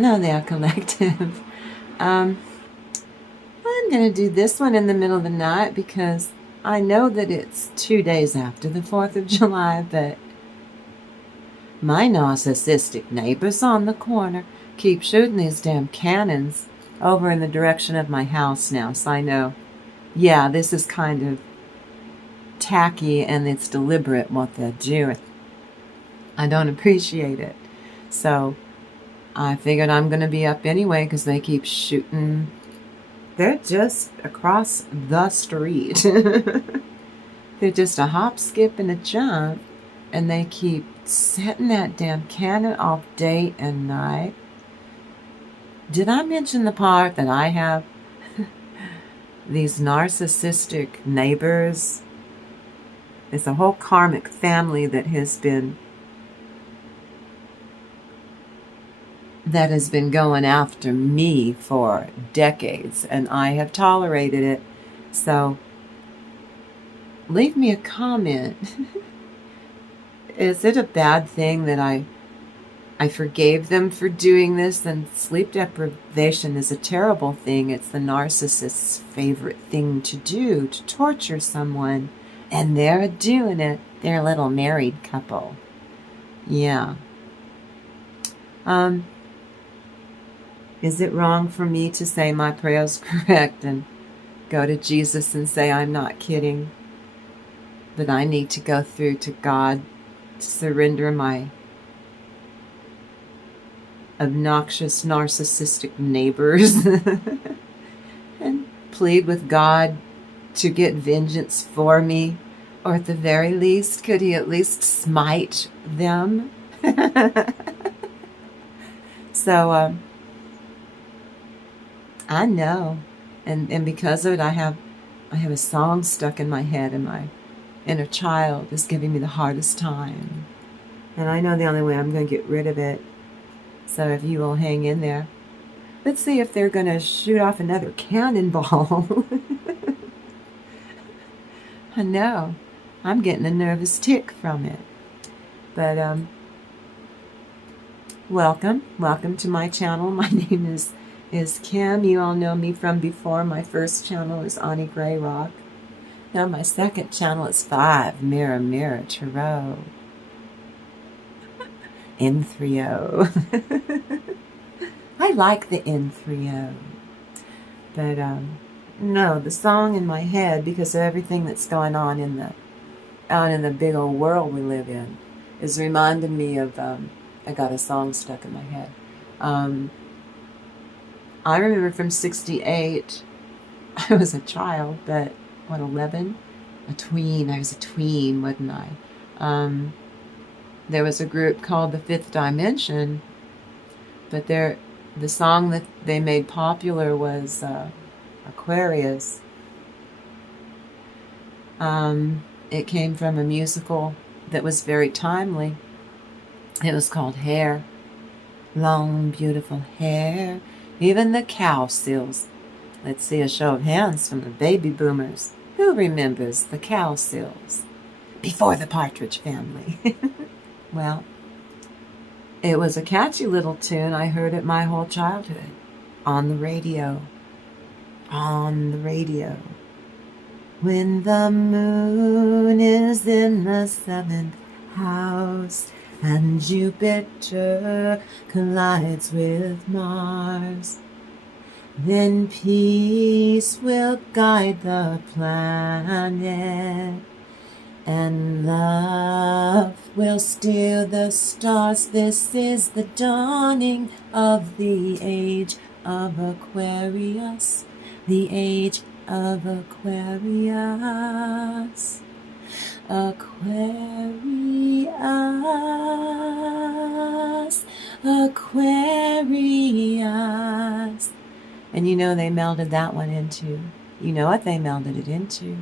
Hello there, collective. I'm going to do this one in the middle of the night because I know that it's 2 days after the 4th of July, but my narcissistic neighbors on the corner keep shooting these damn cannons over in the direction of my house now, so I know, yeah, this is kind of tacky and it's deliberate what they're doing. I don't appreciate it. So I figured I'm going to be up anyway because they keep shooting. They're just across the street. They're just a hop, skip, and a jump. And they keep setting that damn cannon off day and night. Did I mention the part that I have these narcissistic neighbors? It's a whole karmic family that has been going after me for decades, and I have tolerated it. So leave me a comment. Is it a bad thing that I forgave them for doing this? And sleep deprivation is a terrible thing. It's the narcissist's favorite thing to do, to torture someone, and they're doing it. They're a little married couple. Yeah. Is it wrong for me to say my prayers correct and go to Jesus and say I'm not kidding, but I need to go through to God to surrender my obnoxious narcissistic neighbors and plead with God to get vengeance for me, or at the very least, could he at least smite them? So, I know, and because of it, I have a song stuck in my head, and my inner child is giving me the hardest time. And I know the only way I'm going to get rid of it. So if you will hang in there. Let's see if they're going to shoot off another cannonball. I know. I'm getting a nervous tick from it. But, welcome to my channel. My name is Kim. You all know me from before. My first channel is Auntie Grayrock. Now my second channel is 5 Mirror Mirror Tarot. N3O. I like the N3O. But no, the song in my head, because of everything that's going on out in the big old world we live in, is reminding me of I got a song stuck in my head. I remember from 68, I was a child, but, 11? A tween. I was a tween, wasn't I? There was a group called the Fifth Dimension, but the song that they made popular was Aquarius. It came from a musical that was very timely. It was called Hair. Long, beautiful hair. Even the cow sills. Let's see a show of hands from the baby boomers. Who remembers the cow sills? Before the Partridge Family. Well, it was a catchy little tune. I heard it my whole childhood. On the radio. On the radio. When the moon is in the 7th house and Jupiter collides with Mars, then peace will guide the planet, and love will steer the stars. This is the dawning of the age of Aquarius, the age of Aquarius. Aquarius, Aquarius. And you know they melded that one into, you know what they melded it into.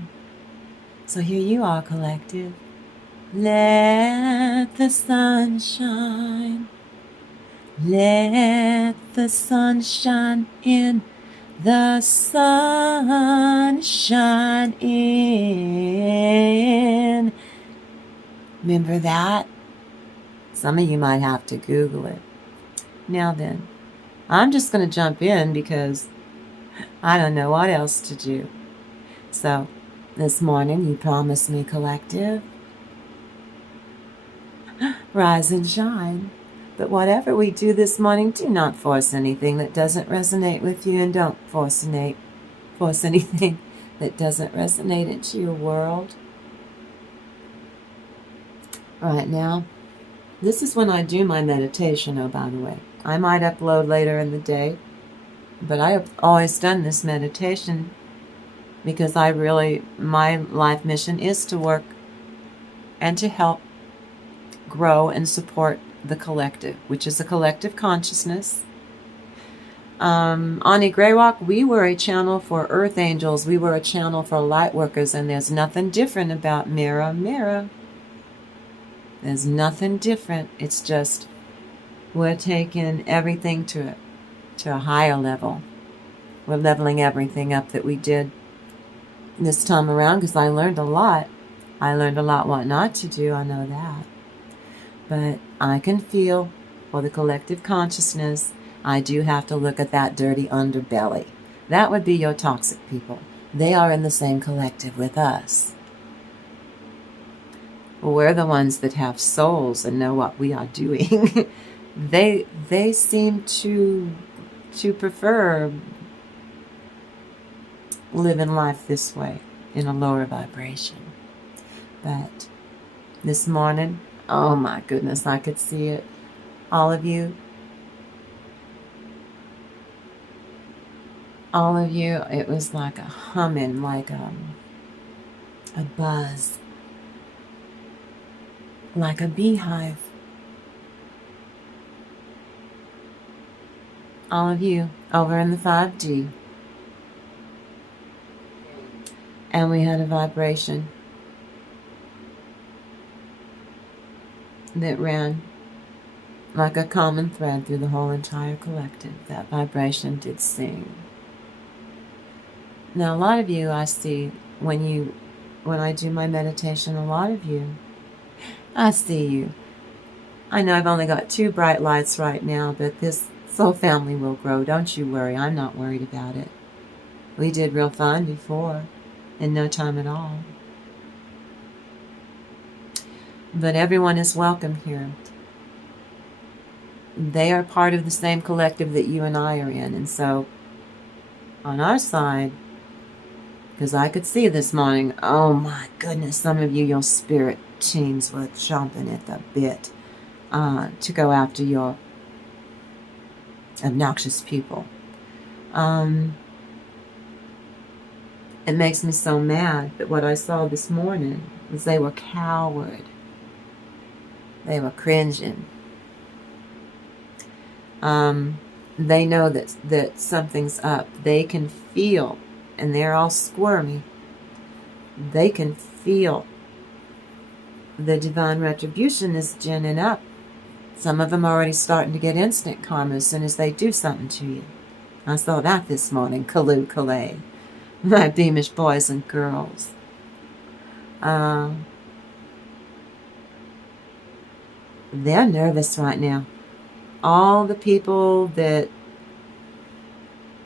So here you are, collective. Let the sun shine. Let the sun shine in. The sun shine in. Remember that? Some of you might have to Google it. Now then, I'm just going to jump in because I don't know what else to do. So, this morning you promised me, collective, rise and shine. But whatever we do this morning, do not force anything that doesn't resonate with you, and don't force anything that doesn't resonate into your world. Right now, this is when I do my meditation, oh, by the way. I might upload later in the day, but I have always done this meditation because my life mission is to work and to help grow and support the collective, which is a collective consciousness. Auntie Grayrock, we were a channel for earth angels. We were a channel for light workers, and there's nothing different about mirror, mirror. There's nothing different. It's just we're taking everything to a higher level. We're leveling everything up that we did this time around, because I learned a lot. I learned a lot what not to do, I know that. But I can feel, for the collective consciousness, I do have to look at that dirty underbelly. That would be your toxic people. They are in the same collective with us. We're the ones that have souls and know what we are doing. They seem to prefer living life this way, in a lower vibration. But this morning, oh my goodness, I could see it. All of you, it was like a humming, like a buzz, like a beehive. All of you over in the 5D. And we had a vibration that ran like a common thread through the whole entire collective. That vibration did sing. Now, a lot of you, I see, when I do my meditation, a lot of you, I see you. I know I've only got 2 bright lights right now, but this soul family will grow. Don't you worry. I'm not worried about it. We did real fine before, in no time at all. But everyone is welcome here. They are part of the same collective that you and I are in. And so, on our side, because I could see this morning, oh my goodness, some of you, your spirit teams were chomping at the bit to go after your obnoxious people. It makes me so mad that what I saw this morning was they were coward. They were cringing. They know that something's up. They can feel, and they're all squirmy. They can feel the divine retribution is ginning up. Some of them are already starting to get instant karma as soon as they do something to you. I saw that this morning, Kaloo, my beamish boys and girls. They're nervous right now. All the people that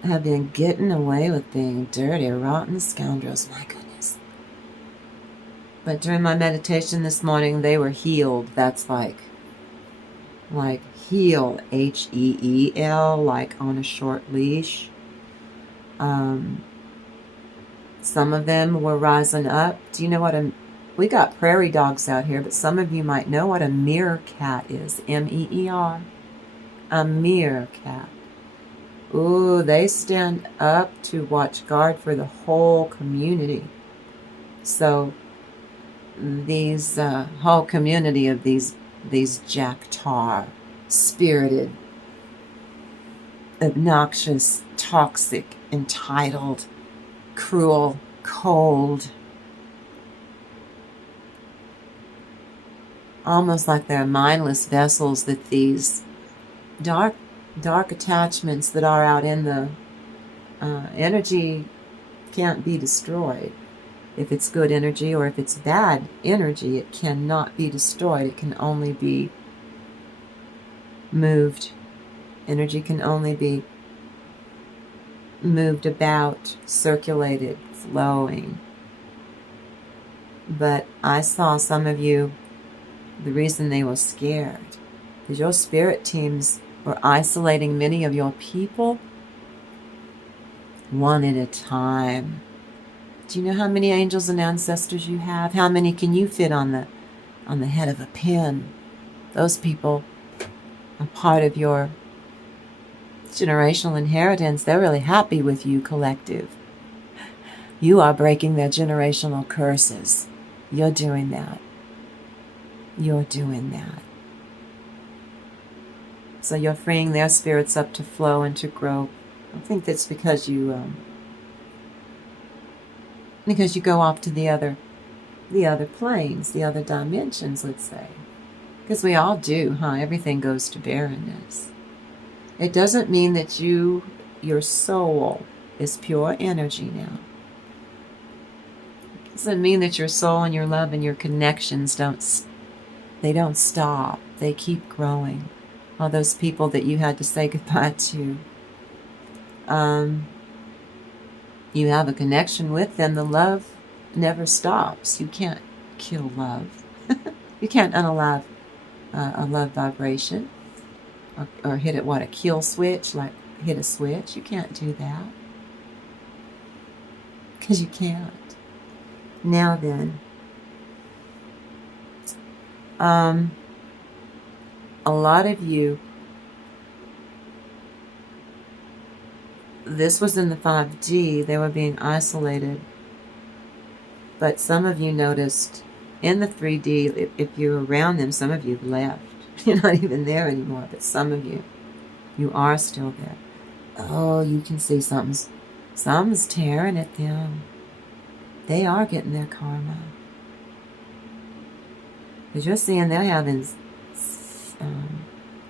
have been getting away with being dirty, rotten scoundrels, my goodness. But during my meditation this morning, they were healed. That's like heal, H-E-E-L, like on a short leash. Some of them were rising up. Do you know what we got prairie dogs out here, but some of you might know what a meerkat is, M-E-E-R. A meerkat. Ooh, they stand up to watch guard for the whole community. So these whole community of these jacktar, spirited, obnoxious, toxic, entitled, cruel, cold, almost like they're mindless vessels that these dark attachments that are out in the energy can't be destroyed. If it's good energy or if it's bad energy, it cannot be destroyed. It can only be moved Energy can only be moved about, circulated, flowing. But I saw some of you, the reason they were scared, because your spirit teams were isolating many of your people one at a time. Do you know how many angels and ancestors you have? How many can you fit on the head of a pin? Those people are part of your generational inheritance. They're really happy with you, collective. You are breaking their generational curses. You're doing that. You're doing that. So you're freeing their spirits up to flow and to grow. I think that's because you go off to the other planes, the other dimensions, let's say. Because we all do, huh? Everything goes to barrenness. It doesn't mean that your soul is pure energy now. It doesn't mean that your soul and your love and your connections don't stop. They keep growing. All those people that you had to say goodbye to. You have a connection with them. The love never stops. You can't kill love. You can't unalive a love vibration or hit it, a kill switch, like hit a switch. You can't do that. Because you can't. Now then, a lot of you, this was in the 5D, they were being isolated. But some of you noticed in the 3D, if you're around them, some of you left. You're not even there anymore, but some of you are still there. Oh, you can see something's tearing at them. They are getting their karma. Because you're seeing they're having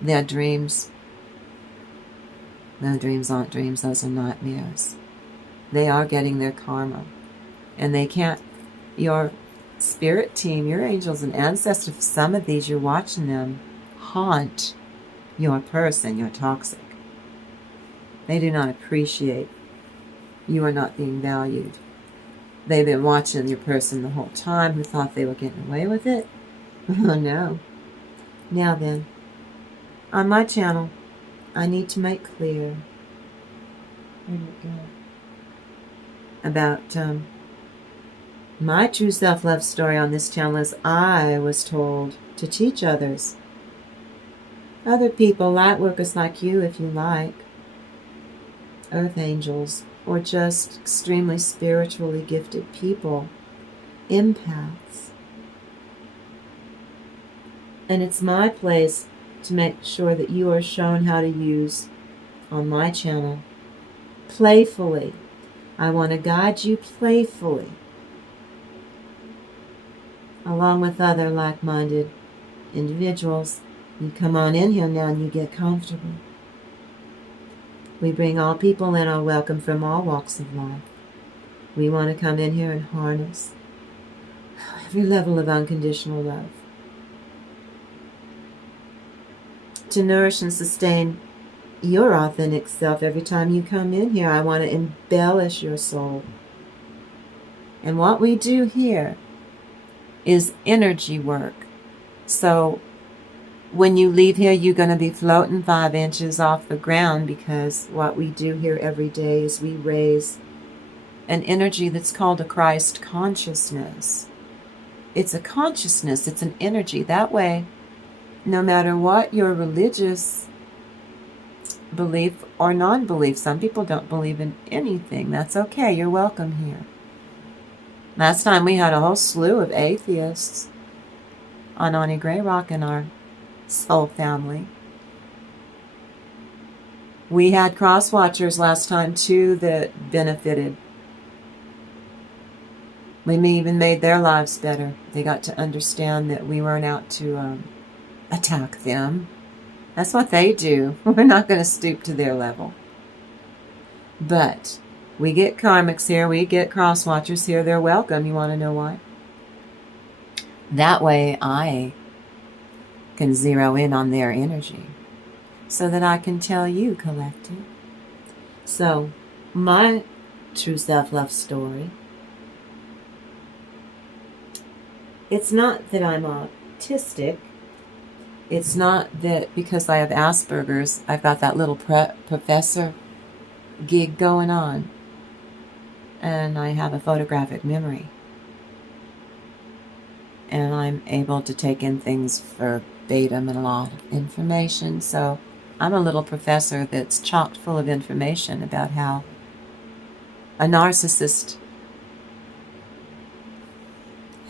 their dreams. No, dreams aren't dreams. Those are nightmares. They are getting their karma. And they can't, your spirit team, your angels and ancestors, some of these, you're watching them haunt your person, your toxic. They do not appreciate you are not being valued. They've been watching your person the whole time who thought they were getting away with it. Oh no. Now then, on my channel, I need to make clear about my true self-love story on this channel is I was told to teach others. Other people, light workers like you if you like, earth angels, or just extremely spiritually gifted people, empaths. And it's my place to make sure that you are shown how to use on my channel playfully. I want to guide you playfully along with other like-minded individuals. You come on in here now and you get comfortable. We bring all people in, are welcome from all walks of life. We want to come in here and harness every level of unconditional love to nourish and sustain your authentic self. Every time you come in here, I want to embellish your soul. And what we do here is energy work. So when you leave here, you're going to be floating 5 inches off the ground, because what we do here every day is we raise an energy that's called a Christ consciousness. It's a consciousness, it's an energy. That way, no matter what your religious belief or non-belief, some people don't believe in anything. That's okay, you're welcome here. Last time we had a whole slew of atheists on Auntie Grayrock in our soul family. We had cross watchers last time too that benefited. We even made their lives better. They got to understand that we weren't out to attack them. That's what they do. We're not going to stoop to their level. But we get karmics here. We get cross watchers here. They're welcome. You want to know why? That way I can zero in on their energy. so that I can tell you, collective. So, my true self-love story, it's not that I'm autistic. It's not that because I have Asperger's, I've got that little professor gig going on, and I have a photographic memory, and I'm able to take in things verbatim and a lot of information. So I'm a little professor that's chocked full of information about how a narcissist,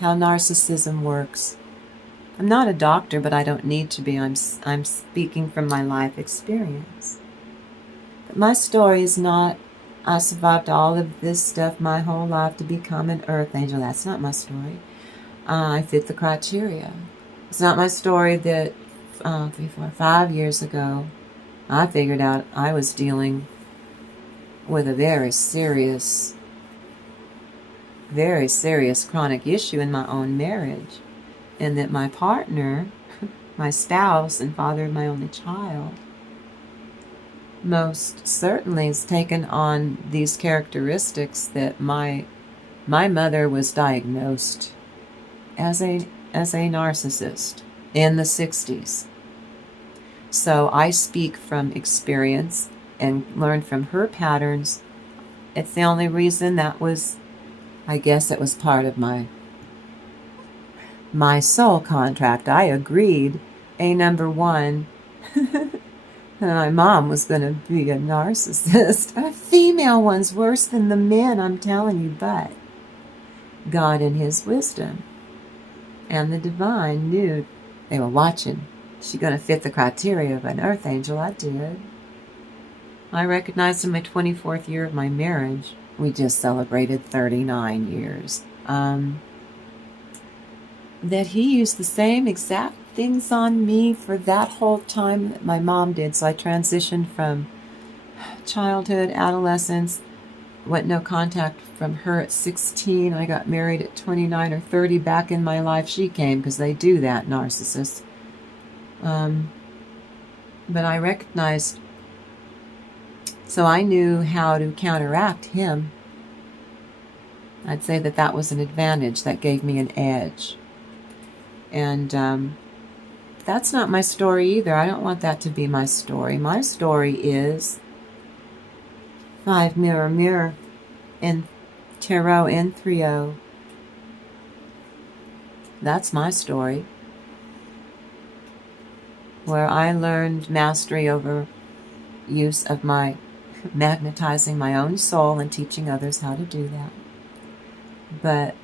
how narcissism works. I'm not a doctor, but I don't need to be. I'm speaking from my life experience. But my story is not, I survived all of this stuff my whole life to become an earth angel. That's not my story. I fit the criteria. It's not my story that 3, 4, 5 years ago, I figured out I was dealing with a very serious chronic issue in my own marriage, and that my partner, my spouse and father of my only child, most certainly has taken on these characteristics that my mother was diagnosed as a narcissist in the 60s. So I speak from experience and learned from her patterns. It's the only reason that was, I guess it was part of my soul contract. I agreed, number one, that my mom was going to be a narcissist. A female one's worse than the men, I'm telling you, but God in his wisdom and the divine knew they were watching. She's going to fit the criteria of an earth angel. I did. I recognized in my 24th year of my marriage, we just celebrated 39 years, that he used the same exact things on me for that whole time that my mom did. So I transitioned from childhood, adolescence, went no contact from her at 16. I got married at 29 or 30. Back in my life, she came, because they do that, narcissists. But I recognized, so I knew how to counteract him. I'd say that that was an advantage. That gave me an edge. And that's not my story either. I don't want that to be my story. My story is 5 mirror, mirror in tarot and 3-0. That's my story. Where I learned mastery over use of my magnetizing my own soul and teaching others how to do that. But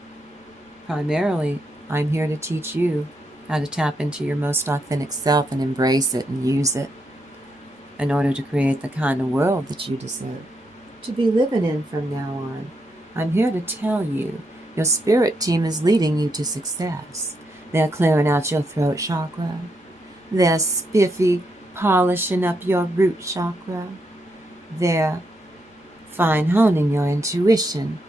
primarily, I'm here to teach you how to tap into your most authentic self and embrace it and use it in order to create the kind of world that you deserve to be living in from now on. I'm here to tell you, your spirit team is leading you to success. They're clearing out your throat chakra. They're spiffy polishing up your root chakra. They're fine honing your intuition.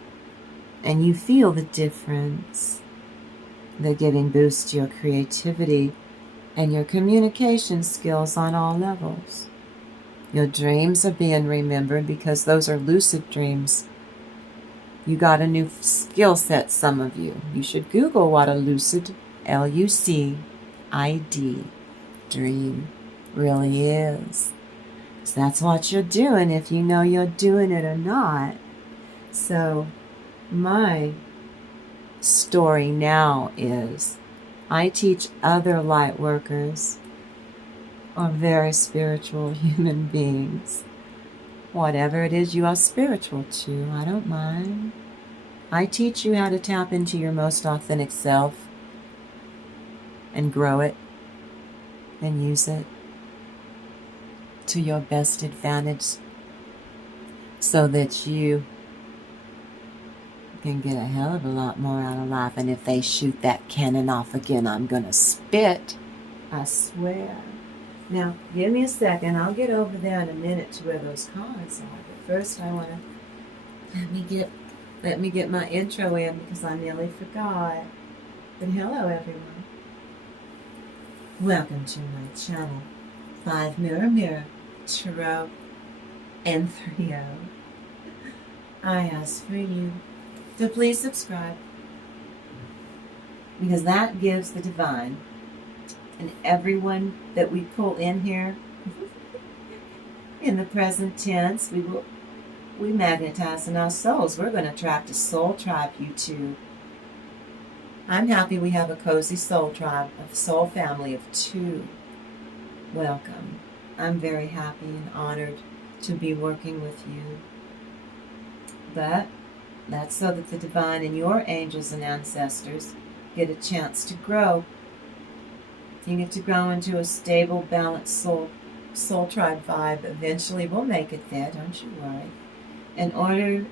And you feel the difference. They're giving boost to your creativity and your communication skills on all levels. Your dreams are being remembered because those are lucid dreams. You got a new skill set, some of you. You should Google what a lucid, L-U-C-I-D, dream really is. So that's what you're doing, if you know you're doing it or not. So my story now is I teach other light workers or very spiritual human beings. Whatever it is you are spiritual to, I don't mind. I teach you how to tap into your most authentic self and grow it and use it to your best advantage so that you can get a hell of a lot more out of life. And if they shoot that cannon off again, I'm going to spit. I swear. Now, give me a second. I'll get over there in a minute to where those cards are. But first I want to let me get my intro in because I nearly forgot. But hello, everyone. Welcome to my channel. 5 Mirror Mirror, Tarot, and 3-0. I ask for you to please subscribe, because that gives the divine and everyone that we pull in here in the present tense, we magnetize in our souls. We're going to attract a soul tribe, you two. I'm happy we have a cozy soul tribe, a soul family of 2. Welcome. I'm very happy and honored to be working with you. But that's so that the divine and your angels and ancestors get a chance to grow. You get to grow into a stable, balanced soul tribe vibe. Eventually we'll make it there, don't you worry. In order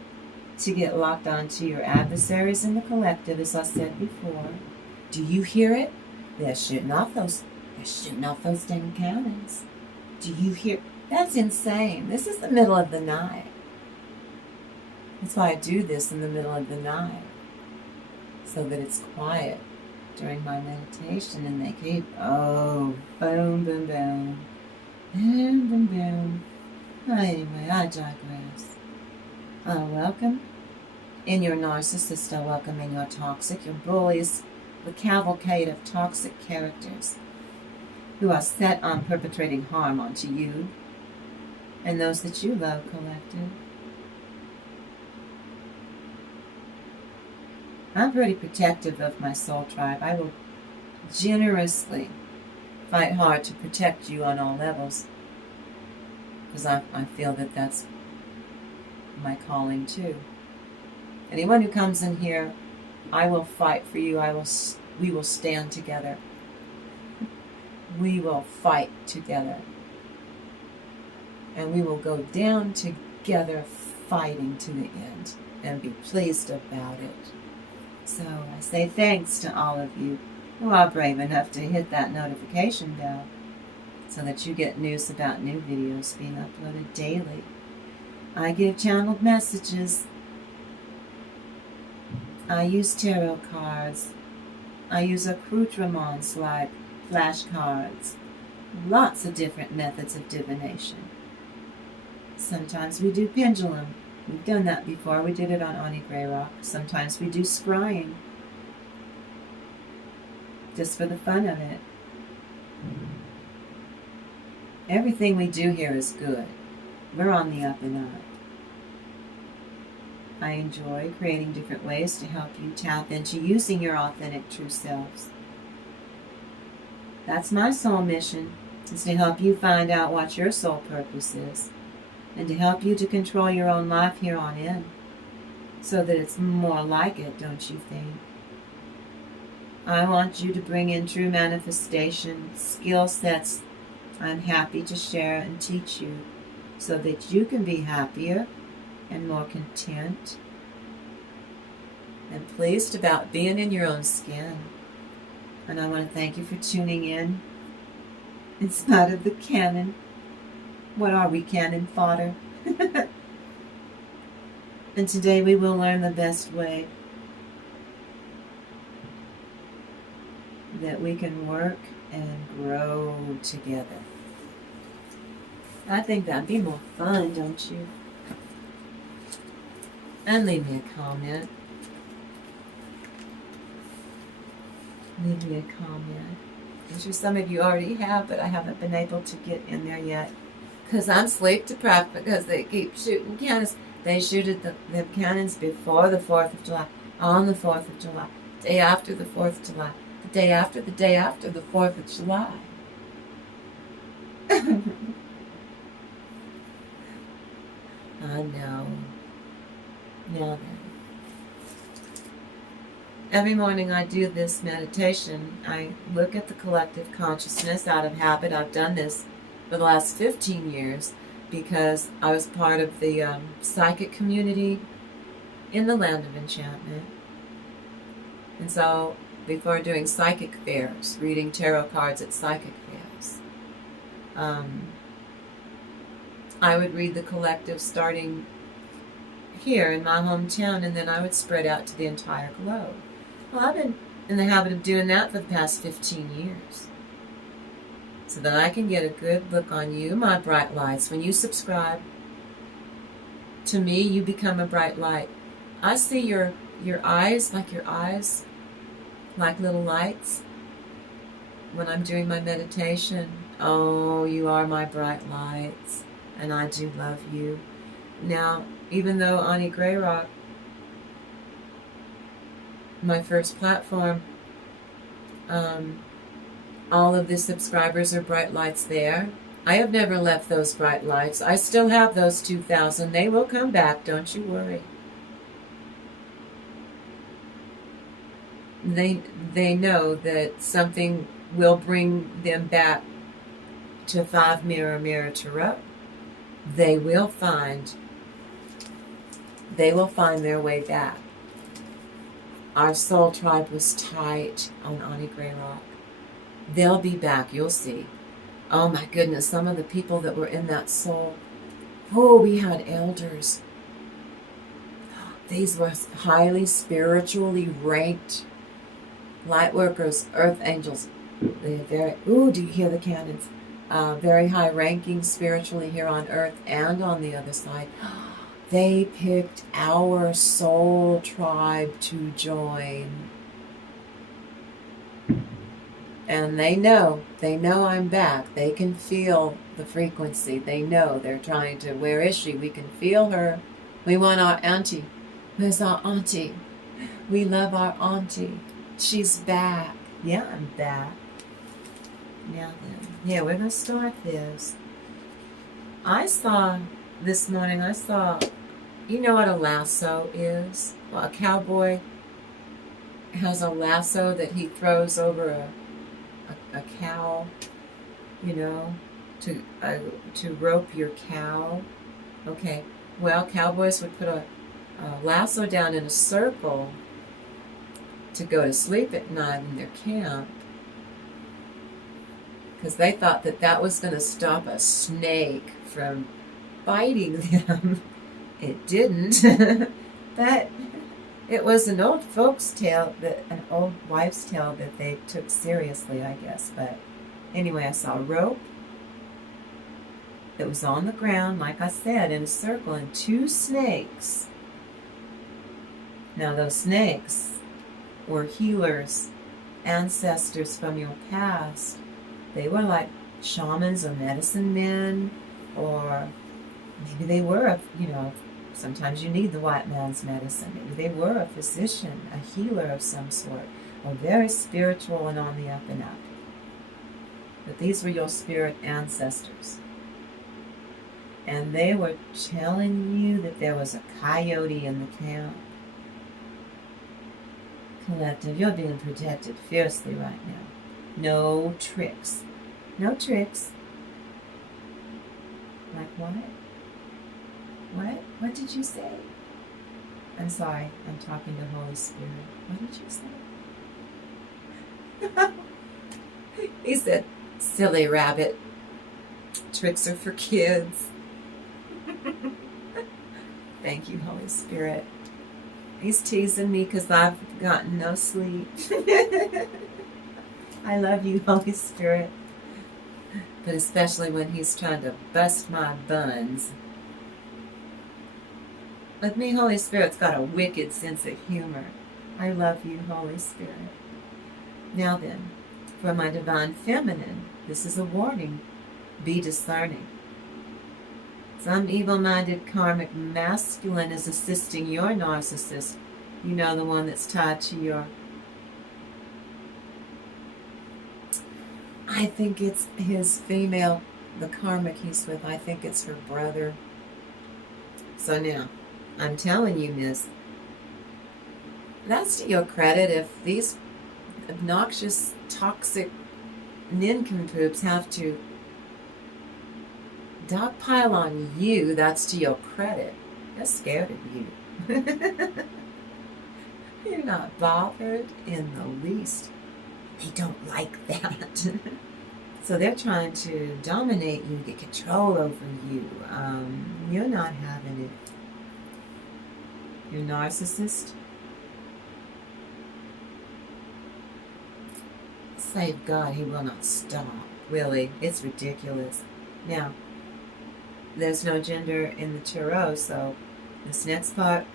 to get locked onto your adversaries in the collective, as I said before, do you hear it? They're shooting off those dang cannons. Do you hear? That's insane. This is the middle of the night. That's why I do this in the middle of the night, so that it's quiet during my meditation, and they keep, oh, boom, boom, boom, boom, boom, boom. Anyway, I digress. Welcome in your narcissist. I welcome in your toxic, your bullies, the cavalcade of toxic characters who are set on perpetrating harm onto you and those that you love, collective. I'm pretty protective of my soul tribe. I will generously fight hard to protect you on all levels, because I feel that that's my calling too. Anyone who comes in here, I will fight for you. We will stand together. We will fight together. And we will go down together fighting to the end and be pleased about it. So I say thanks to all of you who are brave enough to hit that notification bell so that you get news about new videos being uploaded daily. I give channeled messages. I use tarot cards. I use accoutrements like flashcards. Lots of different methods of divination. Sometimes we do pendulum. We've done that before. We did it on Auntie Grayrock. Sometimes we do scrying, just for the fun of it. Everything we do here is good. We're on the up and up. I enjoy creating different ways to help you tap into using your authentic true selves. That's my soul mission, is to help you find out what your soul purpose is, and to help you to control your own life here on in, so that it's more like it, don't you think? I want you to bring in true manifestation, skill sets I'm happy to share and teach you, so that you can be happier and more content and pleased about being in your own skin. And I want to thank you for tuning in spite of the cannon. What are we, cannon fodder? And today we will learn the best way that we can work and grow together. I think that'd be more fun, don't you? And leave me a comment. Leave me a comment. I'm sure some of you already have, but I haven't been able to get in there yet, because I'm sleep deprived, because they keep shooting cannons. They shooted the cannons before the 4th of July, on the 4th of July, day after the 4th of July, the day after the 4th of July. I know. Now then. Every morning I do this meditation. I look at the collective consciousness out of habit. I've done this for the last 15 years because I was part of the psychic community in the land of enchantment. And so before doing psychic fairs, reading tarot cards at psychic fairs, I would read the collective starting here in my hometown, and then I would spread out to the entire globe. Well, I've been in the habit of doing that for the past 15 years. so that I can get a good look on you, my bright lights. When you subscribe to me, you become a bright light. I see your eyes, like little lights when I'm doing my meditation. Oh, you are my bright lights, and I do love you. Now, even though Auntie Grayrock, my first platform, all of the subscribers are bright lights there. I have never left those bright lights. I still have those 2,000. They will come back, don't you worry. They know that something will bring them back to 5 Mirror Tarot. They will find their way back. Our soul tribe was tight on Auntie Grayrock. They'll be back, you'll see. Oh my goodness, some of the people that were in that soul. Oh, we had elders. These were highly spiritually ranked light workers, earth angels. They very, do you hear the cannons? Very high ranking spiritually here on earth and on the other side. They picked our soul tribe to join. And they know I'm back. They can feel the frequency. They know they're trying to, where is she? We can feel her. We want our auntie. Where's our auntie? We love our auntie. She's back. Yeah, I'm back. Now then. Yeah, we're going to start this. This morning, you know what a lasso is? Well, a cowboy has a lasso that he throws over a cow, to rope your cow. Okay, well, cowboys would put a lasso down in a circle to go to sleep at night in their camp, because they thought that was going to stop a snake from biting them. It didn't. But it was an old folks' tale, an old wives' tale that they took seriously, I guess. But anyway, I saw a rope that was on the ground, like I said, in a circle, and 2 snakes. Now, those snakes were healers, ancestors from your past. They were like shamans or medicine men, or maybe they were, sometimes you need the white man's medicine. Maybe they were a physician, a healer of some sort, or very spiritual and on the up and up. But these were your spirit ancestors. And they were telling you that there was a coyote in the camp. Collective, you're being protected fiercely right now. No tricks. No tricks. Like what? What? What did you say? I'm sorry, I'm talking to Holy Spirit. What did you say? He said, silly rabbit. Tricks are for kids. Thank you, Holy Spirit. He's teasing me because I've gotten no sleep. I love you, Holy Spirit. But especially when he's trying to bust my buns. With me, Holy Spirit's got a wicked sense of humor. I love you, Holy Spirit. Now then, for my divine feminine, this is a warning. Be discerning. Some evil-minded karmic masculine is assisting your narcissist. You know, the one that's tied to your... I think it's his female, the karmic he's with. I think it's her brother. So now, I'm telling you, miss, that's to your credit. If these obnoxious, toxic nincompoops have to dogpile on you, that's to your credit. They're scared of you. You're not bothered in the least. They don't like that. So they're trying to dominate you, get control over you. You're not having it. You're narcissist. Save God, he will not stop. Really, it's ridiculous. Now, there's no gender in the tarot, so this next part,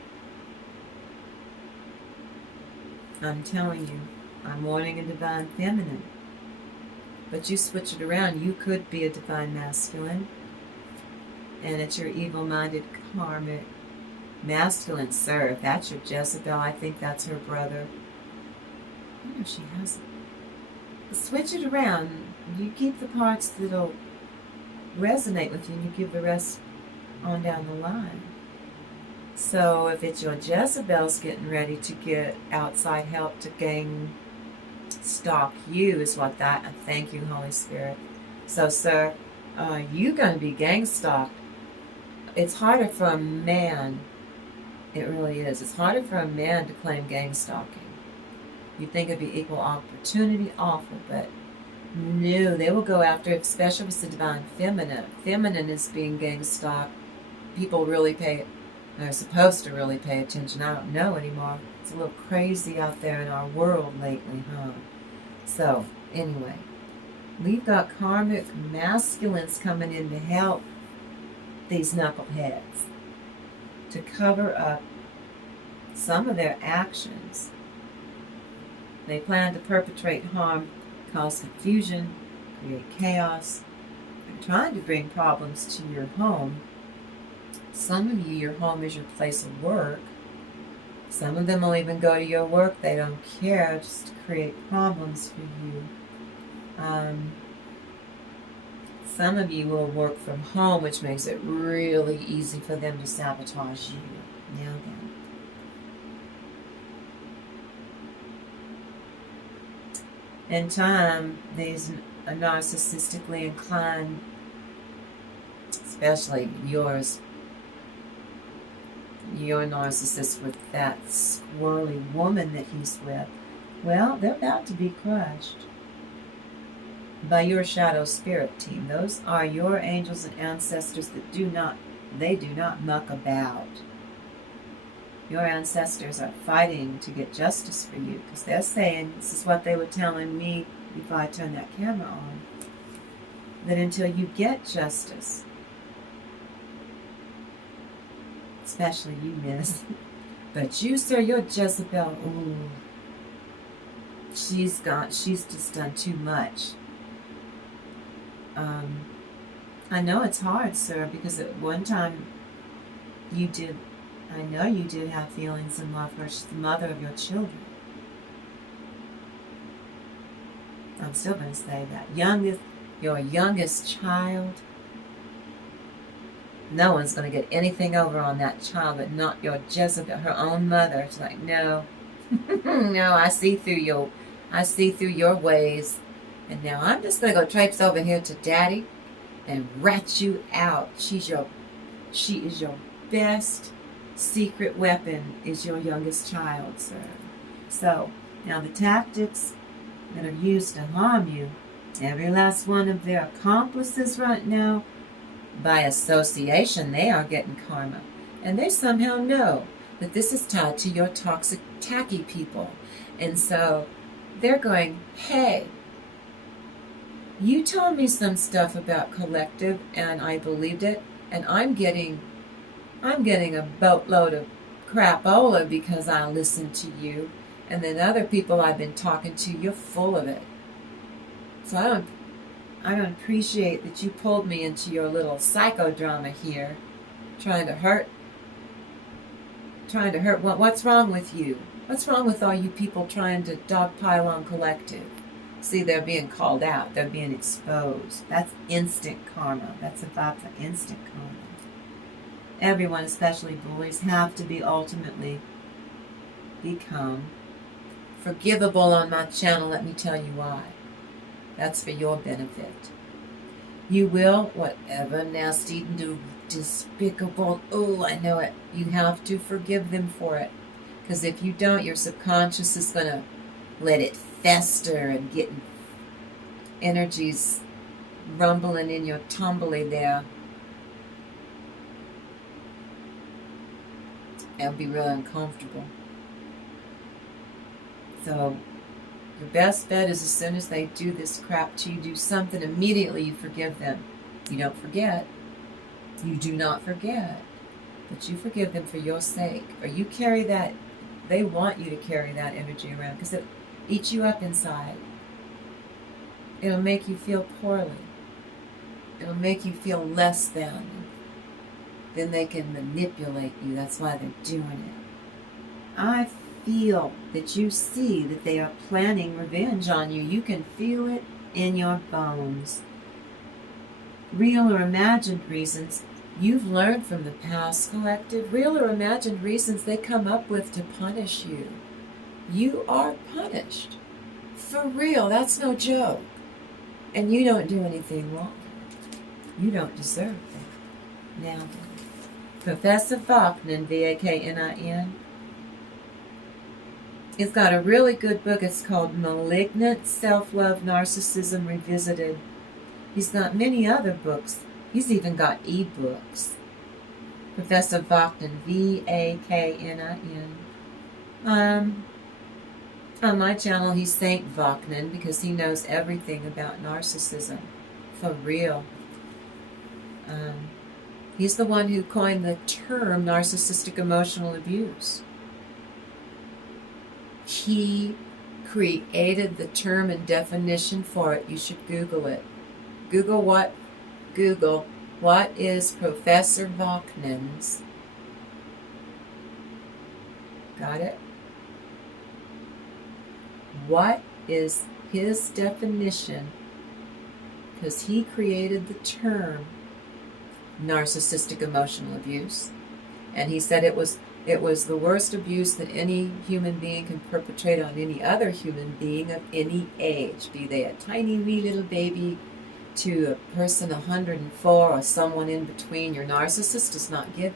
I'm telling you, I'm wanting a divine feminine. But you switch it around, you could be a divine masculine, and it's your evil-minded karmic masculine, sir. If that's your Jezebel, I think that's her brother. I wonder if she has it. Switch it around. You keep the parts that'll resonate with you, and you give the rest on down the line. So if it's your Jezebel's getting ready to get outside help to gang stalk you, is what that, thank you, Holy Spirit. So, sir, you're going to be gang stalked. It's harder for a man. It really is. It's harder for a man to claim gang stalking. You'd think it'd be equal opportunity, awful, but no, they will go after it, especially if it's the divine feminine. Feminine is being gang stalked. People really they're supposed to really pay attention. I don't know anymore. It's a little crazy out there in our world lately, huh? So, anyway, we've got karmic masculines coming in to help these knuckleheads to cover up some of their actions. They plan to perpetrate harm, cause confusion, create chaos. They're trying to bring problems to your home. Some of you, your home is your place of work. Some of them will even go to your work. They don't care, just to create problems for you. Some of you will work from home, which makes it really easy for them to sabotage you. Now then. In time, these narcissistically inclined, especially your narcissist with that squirrely woman that he's with, well, they're about to be crushed by your shadow spirit team. Those are your angels and ancestors that do not muck about. Your ancestors are fighting to get justice for you, because they're saying, this is what they were telling me before I turned that camera on, that until you get justice, especially you, miss, but you, sir, your Jezebel, ooh, she's just done too much. I know it's hard, sir, because at one time I know you did have feelings and love for her. She's the mother of your children. I'm still going to say that. Your youngest child. No one's going to get anything over on that child, but not your Jezebel, her own mother. She's like, no, no, I see through your ways. And now I'm just going to go traipse over here to Daddy and rat you out. She is your best secret weapon, is your youngest child, sir. So, now the tactics that are used to harm you, every last one of their accomplices right now, by association, they are getting karma. And they somehow know that this is tied to your toxic, tacky people. And so they're going, hey, you told me some stuff about collective, and I believed it, and I'm getting a boatload of crapola because I listened to you. And then other people I've been talking to, you're full of it. So I don't appreciate that you pulled me into your little psychodrama here, trying to hurt. What's wrong with you? What's wrong with all you people trying to dogpile on collective? See, they're being called out. They're being exposed. That's instant karma. That's about for instant karma. Everyone, especially bullies, have to be ultimately become forgivable on my channel. Let me tell you why. That's for your benefit. You will, whatever nasty, despicable, oh, I know it, you have to forgive them for it. Because if you don't, your subconscious is going to let it fester and get energies rumbling in your tumbly there. It'll be really uncomfortable. So Your best bet is as soon as they do this crap to you, do something, immediately you forgive them. You don't forget. You do not forget. But you forgive them for your sake. Or you carry that, they want you to carry that energy around because it eats you up inside. It'll make you feel poorly. It'll make you feel less than. Then they can manipulate you. That's why they're doing it. I feel that you see that they are planning revenge on you. You can feel it in your bones. Real or imagined reasons you've learned from the past, collective. Real or imagined reasons they come up with to punish you. You are punished. For real, that's no joke. And you don't do anything wrong. You don't deserve that. Now, Professor Vaknin, V-A-K-N-I-N, he's got a really good book. It's called Malignant Self-Love Narcissism Revisited. He's got many other books. He's even got e-books. Professor Vaknin, V-A-K-N-I-N. On my channel, he's Saint Vaknin because he knows everything about narcissism. For real. He's the one who coined the term narcissistic emotional abuse. He created the term and definition for it. You should Google it. Google what is Professor Vaknin's, got it? What is his definition? Because he created the term narcissistic emotional abuse, and he said it was the worst abuse that any human being can perpetrate on any other human being of any age, be they a tiny wee little baby to a person 104 or someone in between. Your narcissist does not give.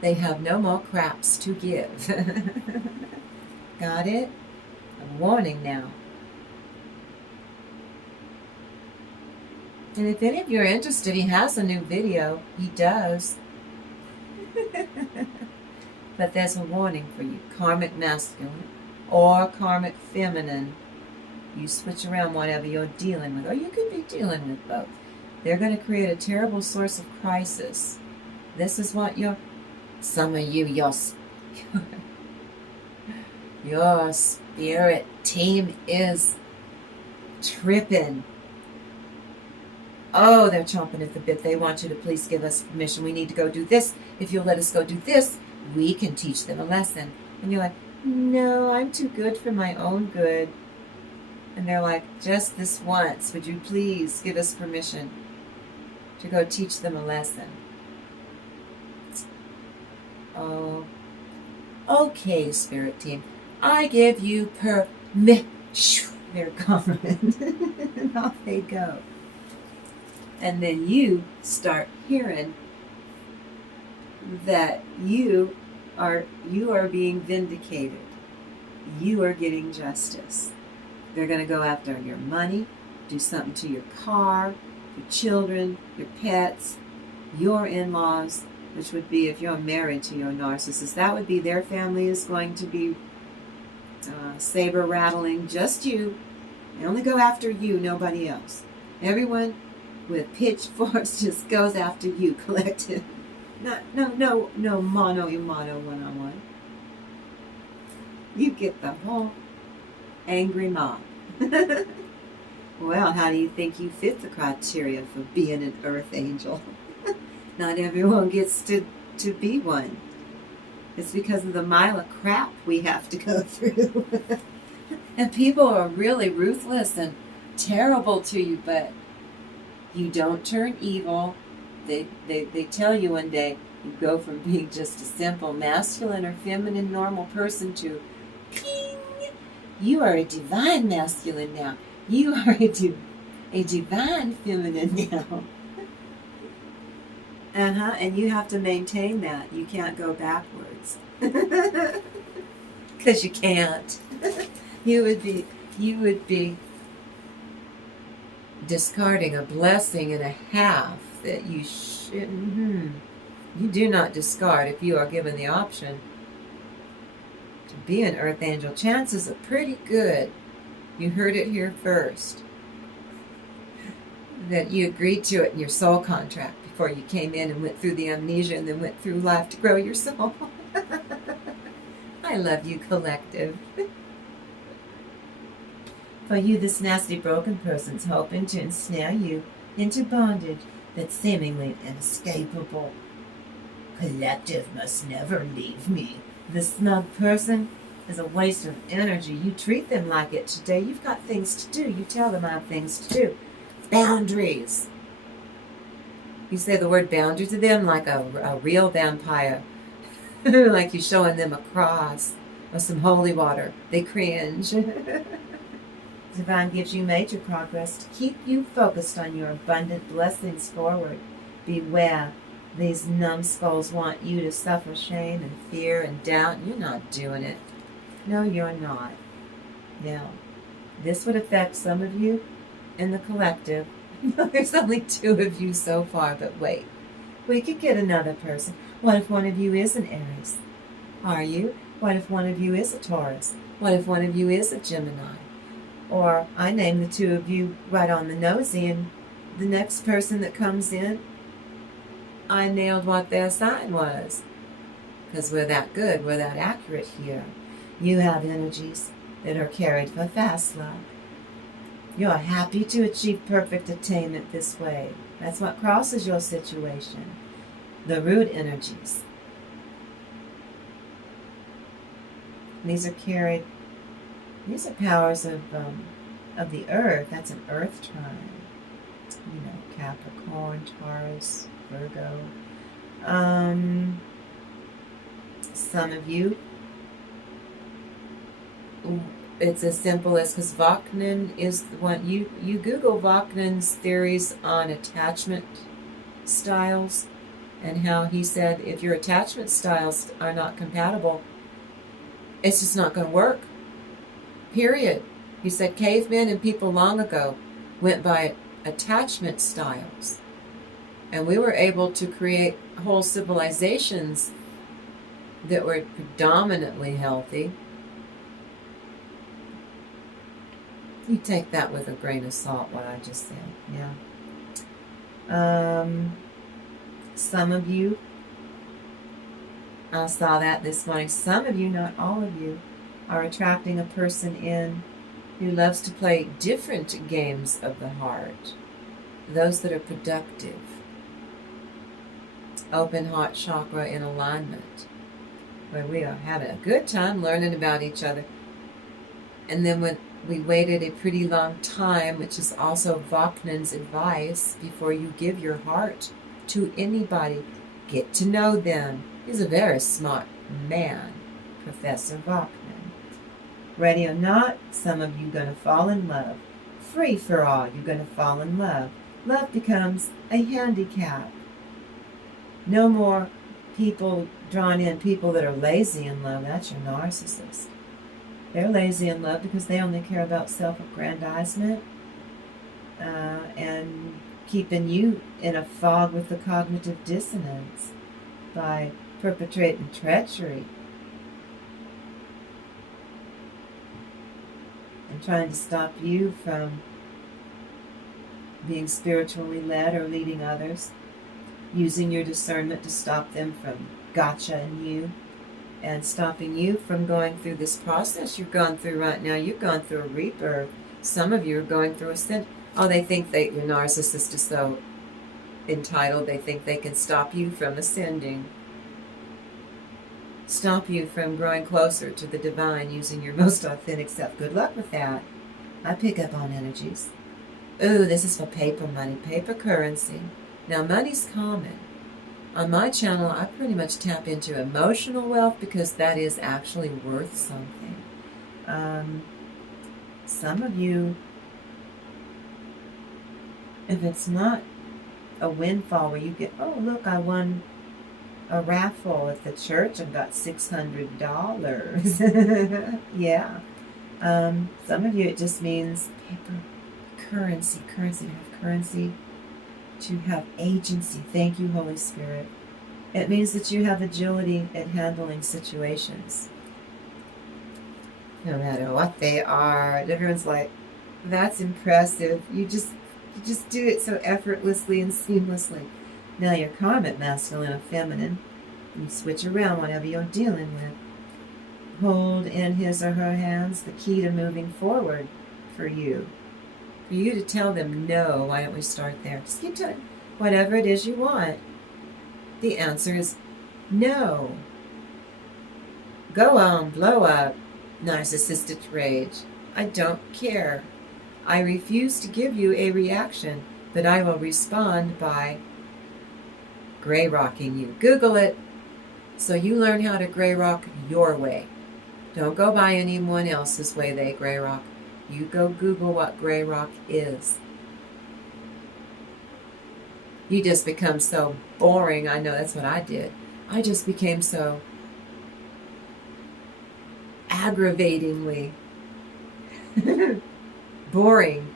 They have no more craps to give. Got it? A warning now. And if any of you are interested, he has a new video. He does. But there's a warning for you. Karmic masculine or karmic feminine. You switch around whatever you're dealing with. Or you could be dealing with both. They're going to create a terrible source of crisis. This is what some of you, your spirit team is tripping. Oh, they're chomping at the bit. They want you to please give us permission. We need to go do this. If you'll let us go do this, we can teach them a lesson. And you're like, no, I'm too good for my own good. And they're like, just this once, would you please give us permission to go teach them a lesson? Oh, okay, spirit team. I give you permission. They're gone. And off they go. And then you start hearing that you are being vindicated. You are getting justice. They're going to go after your money, do something to your car, your children, your pets, your in-laws, which would be if you're married to your narcissist. That would be their family is going to be saber rattling just you. They only go after you, nobody else. Everyone with pitchforks just goes after you, collective. No, mono one-on-one. You get the whole angry mob. Well, how do you think you fit the criteria for being an earth angel? Not everyone gets to be one. It's because of the mile of crap we have to go through. And people are really ruthless and terrible to you, but you don't turn evil. They tell you one day you go from being just a simple masculine or feminine normal person to ping, you are a divine masculine now. You are a divine feminine now. And you have to maintain that. You can't go backwards. Because you can't. You would be discarding a blessing and a half that you shouldn't. You do not discard if you are given the option to be an earth angel. Chances are pretty good You heard it here first. That you agreed to it in your soul contract before you came in and went through the amnesia and then went through life to grow your soul. I love you, collective. For you, this nasty broken person's hoping to ensnare you into bondage that's seemingly inescapable. Collective must never leave me. This snug person is a waste of energy. You treat them like it today. You've got things to do. You tell them I have things to do. Boundaries. You say the word boundary to them like a real vampire. Like you're showing them a cross or some holy water. They cringe. Divine gives you major progress to keep you focused on your abundant blessings forward. Beware. These numbskulls want you to suffer shame and fear and doubt. You're not doing it. No, you're not. Now, this would affect some of you in the collective. There's only 2 of you so far, but wait. We could get another person. What if one of you is an Aries? Are you? What if one of you is a Taurus? What if one of you is a Gemini? Or I name the 2 of you right on the nosy, and the next person that comes in, I nailed what their sign was. Because we're that good, we're that accurate here. You have energies that are carried for fast luck. You're happy to achieve perfect attainment this way. That's what crosses your situation. The root energies. These are carried, these are powers of the earth. That's an earth trine. You know, Capricorn, Taurus, Virgo. Some of you, it's as simple as, because Vaknin is the one, you Google Vaknin's theories on attachment styles and how he said if your attachment styles are not compatible, it's just not going to work. Period. He said cavemen and people long ago went by attachment styles. And we were able to create whole civilizations that were predominantly healthy. You take that with a grain of salt, what I just said. Yeah. Some of you, I saw that this morning, some of you, not all of you, are attracting a person in who loves to play different games of the heart. Those that are productive. Open heart chakra in alignment, where we are having a good time learning about each other. And then when we waited a pretty long time, which is also Vaknin's advice, before you give your heart to anybody, get to know them. He's a very smart man, Professor Vaknin. Ready or not, some of you are going to fall in love. Free for all, you're going to fall in love. Love becomes a handicap. No more people drawn in, people that are lazy in love. That's your narcissist. They're lazy in love because they only care about self-aggrandizement and keeping you in a fog with the cognitive dissonance by perpetrating treachery and trying to stop you from being spiritually led or leading others, using your discernment to stop them from gotcha-ing you and stopping you from going through this process you're going through right now. You've gone through a rebirth. Some of you are going through a sin. Oh, they think that your narcissist is so entitled, they think they can stop you from ascending. Stop you from growing closer to the divine using your most authentic self. Good luck with that. I pick up on energies. Ooh, this is for paper money, paper currency. Now, money's common. On my channel, I pretty much tap into emotional wealth because that is actually worth something. Some of you, if it's not a windfall where you get, oh, look, I won a raffle at the church and got $600. Yeah. Some of you, it just means paper currency, to have currency, to have agency. Thank you, Holy Spirit. It means that you have agility at handling situations. no matter what they are. And everyone's like, that's impressive. You just do it so effortlessly and seamlessly. Now you're karmic masculine or feminine. You switch around whatever you're dealing with. Hold in his or her hands the key to moving forward for you. For you to tell them no. Why don't we start there? Just keep telling whatever it is you want. The answer is no. Go on, blow up. Narcissistic rage. I don't care. I refuse to give you a reaction, but I will respond by Grayrocking you. Google it so you learn how to Grayrock your way. Don't go by anyone else's way they Grayrock. You go Google what Grayrock is. You just become so boring. I know that's what I did. I just became so aggravatingly boring.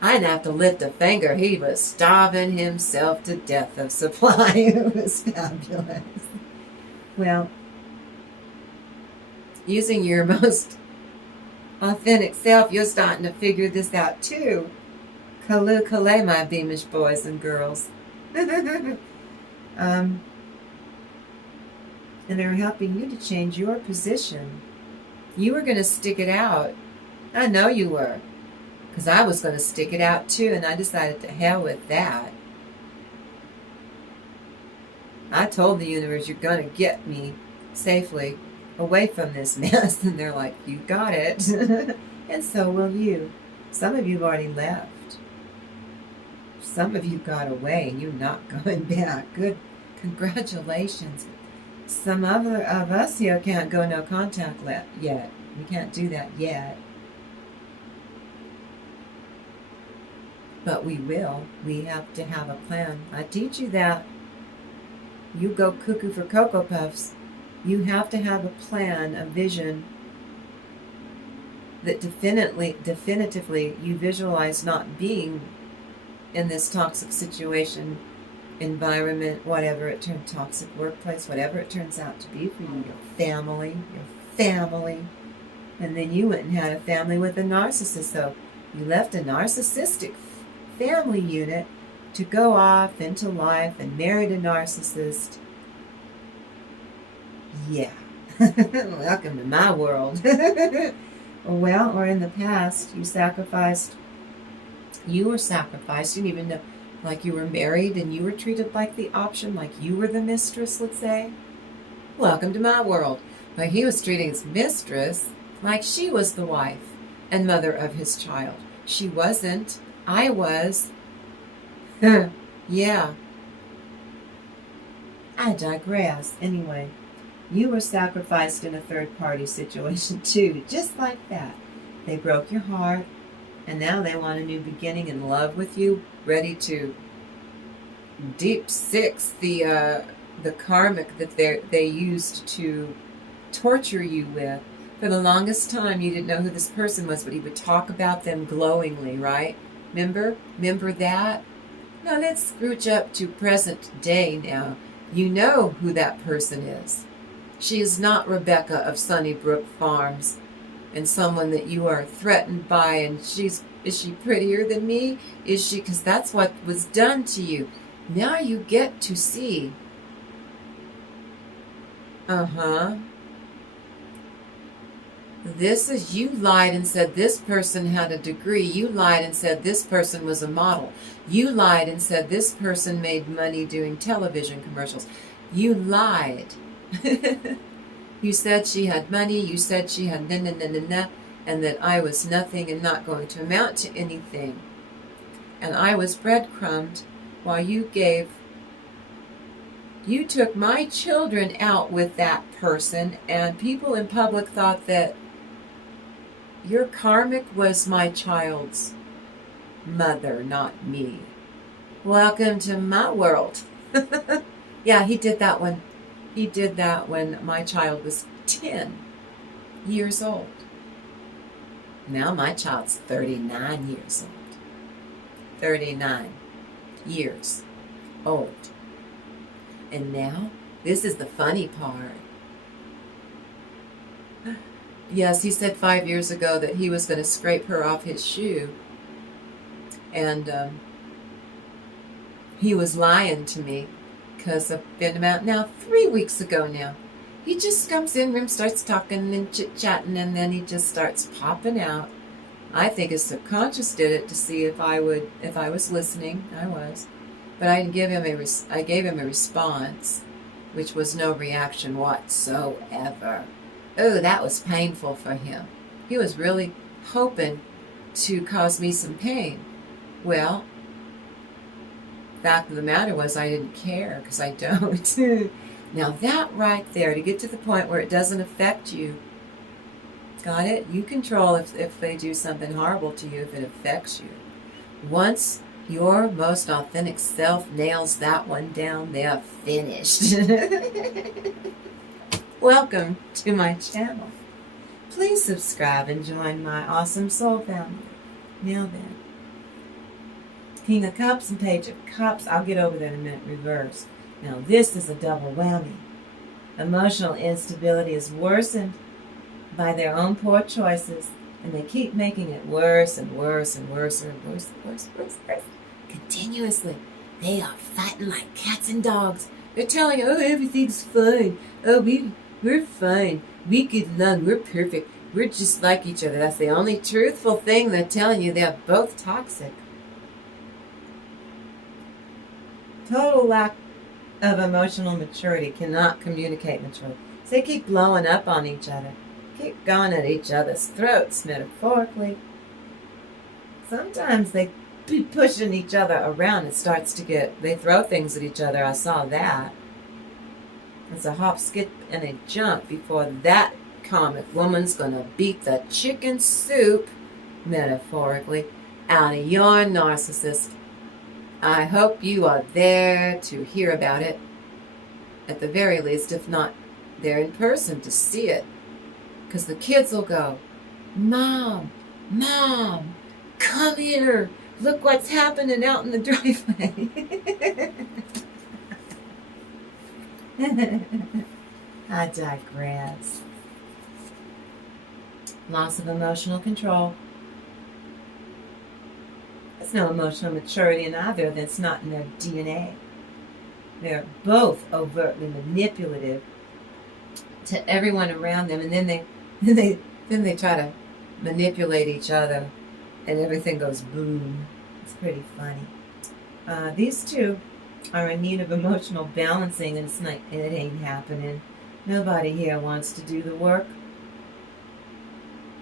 I didn't have to lift a finger. He was starving himself to death of supply. It was fabulous. Well, using your most authentic self, you're starting to figure this out too. Kalu Kale, my Beamish boys and girls. And they're helping you to change your position. You were going to stick it out. I know you were. Because I was going to stick it out too, and I decided to hell with that. I told the universe, you're going to get me safely away from this mess. And they're like, you got it. And so will you. Some of you have already left. Some of you got away, and you're not going back. Good. Congratulations. Some other of us here can't go no contact yet. We can't do that yet. But we will. We have to have a plan. I teach you that. You go cuckoo for Cocoa Puffs. You have to have a plan, a vision that definitively you visualize not being in this toxic situation, environment, whatever it turns, toxic workplace, whatever it turns out to be for you, your family. And then you went and had a family with a narcissist. So you left a narcissistic family unit to go off into life and married a narcissist. Yeah. Welcome to my world. Well, or in the past, you were sacrificed. You didn't even know, like you were married and you were treated like the option, like you were the mistress, let's say. Welcome to my world. But he was treating his mistress like she was the wife and mother of his child. She wasn't. I was. Yeah. I digress. Anyway, you were sacrificed in a third-party situation too, just like that. They broke your heart, and now they want a new beginning in love with you, ready to deep six the karmic that they used to torture you with. For the longest time, you didn't know who this person was, but he would talk about them glowingly, right? Remember that? Now let's scrooge up to present day now. You know who that person is. She is not Rebecca of Sunnybrook Farms and someone that you are threatened by, and is she prettier than me? Is she? Because that's what was done to you. Now you get to see. This is, you lied and said this person had a degree. You lied and said this person was a model. You lied and said this person made money doing television commercials. You lied. You said she had money. You said she had and that I was nothing and not going to amount to anything. And I was breadcrumbed while you took my children out with that person, and people in public thought that your karmic was my child's mother, not me. Welcome to my world. Yeah, he did that when my child was 10 years old. Now my child's 39 years old. 39 years old. And now, this is the funny part. Yes, he said 5 years ago that he was going to scrape her off his shoe. And he was lying to me, because I've been about now 3 weeks ago now. He just comes in room, starts talking and chit-chatting, and then he just starts popping out. I think his subconscious did it to see if I was listening. I was. But I gave him a response, which was no reaction whatsoever. Oh, that was painful for him. He was really hoping to cause me some pain. Well, the fact of the matter was I didn't care, because I don't. Now that right there, to get to the point where it doesn't affect you, got it? You control if they do something horrible to you, if it affects you. Once your most authentic self nails that one down, they are finished. Welcome to my channel. Please subscribe and join my awesome soul family. Now then, King of Cups and Page of Cups. I'll get over that in a minute. Reverse. Now this is a double whammy. Emotional instability is worsened by their own poor choices, and they keep making it worse and worse and worse and worse and worse and worse, worse. Continuously. They are fighting like cats and dogs. They're telling you, oh, everything's fine. Oh, we're fine. We get along. We're perfect. We're just like each other. That's the only truthful thing they're telling you. They're both toxic. Total lack of emotional maturity, cannot communicate maturely. So they keep blowing up on each other. Keep going at each other's throats, metaphorically. Sometimes they be pushing each other around. It starts to they throw things at each other. I saw that. It's a hop, skip, and a jump before that comic woman's going to beat the chicken soup, metaphorically, out of your narcissist. I hope you are there to hear about it, at the very least, if not there in person to see it. Because the kids will go, Mom, Mom, come here. Look what's happening out in the driveway. I digress. Loss of emotional control. There's no emotional maturity in either. That's not in their DNA. They're both overtly manipulative to everyone around them, and then they try to manipulate each other, and everything goes boom. It's pretty funny. These two are in need of emotional balancing, and it ain't happening. Nobody here wants to do the work.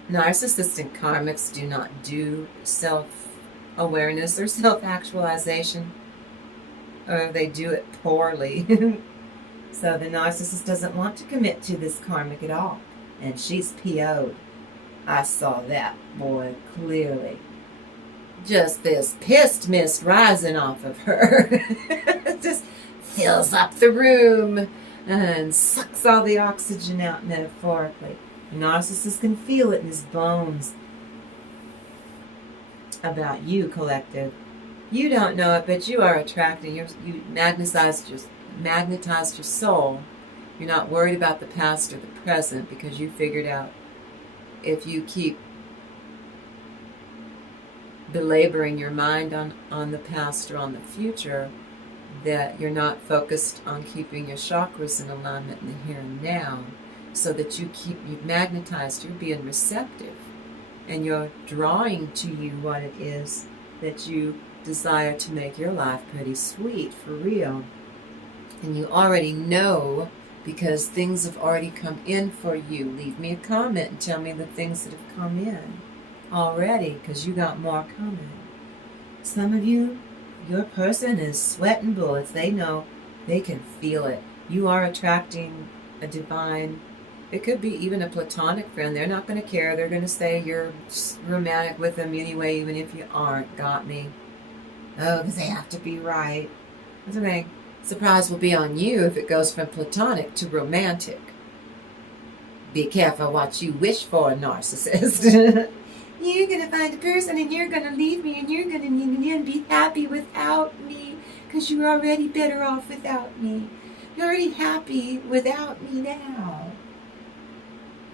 Narcissists and karmics do not do self-awareness or self-actualization, or they do it poorly. So the narcissist doesn't want to commit to this karmic at all, and she's PO'd. I saw that, boy, clearly. Just this pissed mist rising off of her. Just fills up the room and sucks all the oxygen out, metaphorically. The narcissist can feel it in his bones. About you, collective. You don't know it, but you are attracting. You magnetized your soul. You're not worried about the past or the present, because you figured out if you keep belaboring your mind on the past or on the future, that you're not focused on keeping your chakras in alignment in the here and now, so that you've magnetized, you're being receptive, and you're drawing to you what it is that you desire to make your life pretty sweet, for real. And you already know, because things have already come in for you. Leave me a comment and tell me the things that have come in already, because you got more coming. Some of you, your person is sweating bullets. They know, they can feel it. You are attracting a divine, it could be even a platonic friend. They're not going to care. They're going to say you're romantic with them anyway, even if you aren't. Got me? Oh, because they have to be right. That's okay. Surprise will be on you if it goes from platonic to romantic. Be careful what you wish for, narcissist. You're going to find a person and you're going to leave me and you're going to be happy without me, because you're already better off without me. You're already happy without me now.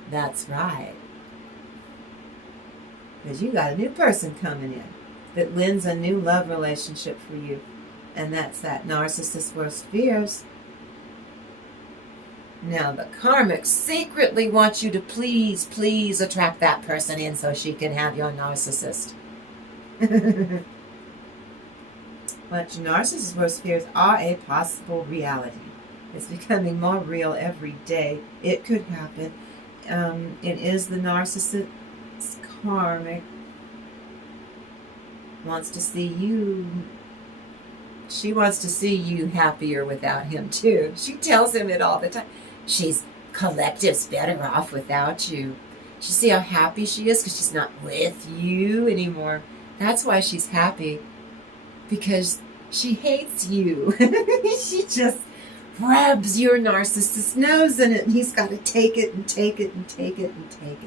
That's right. Because you got a new person coming in that lends a new love relationship for you. And that's that narcissist's worst fears. Now the karmic secretly wants you to please attract that person in so she can have your narcissist. But your narcissist's worst fears are a possible reality. It's becoming more real every day. It could happen. It is the narcissist's karmic wants to see you. She wants to see you happier without him too. She tells him it all the time. Collective's better off without you. You see how happy she is because she's not with you anymore. That's why she's happy. Because she hates you. She just rubs your narcissist's nose in it, and he's got to take it and take it and take it and take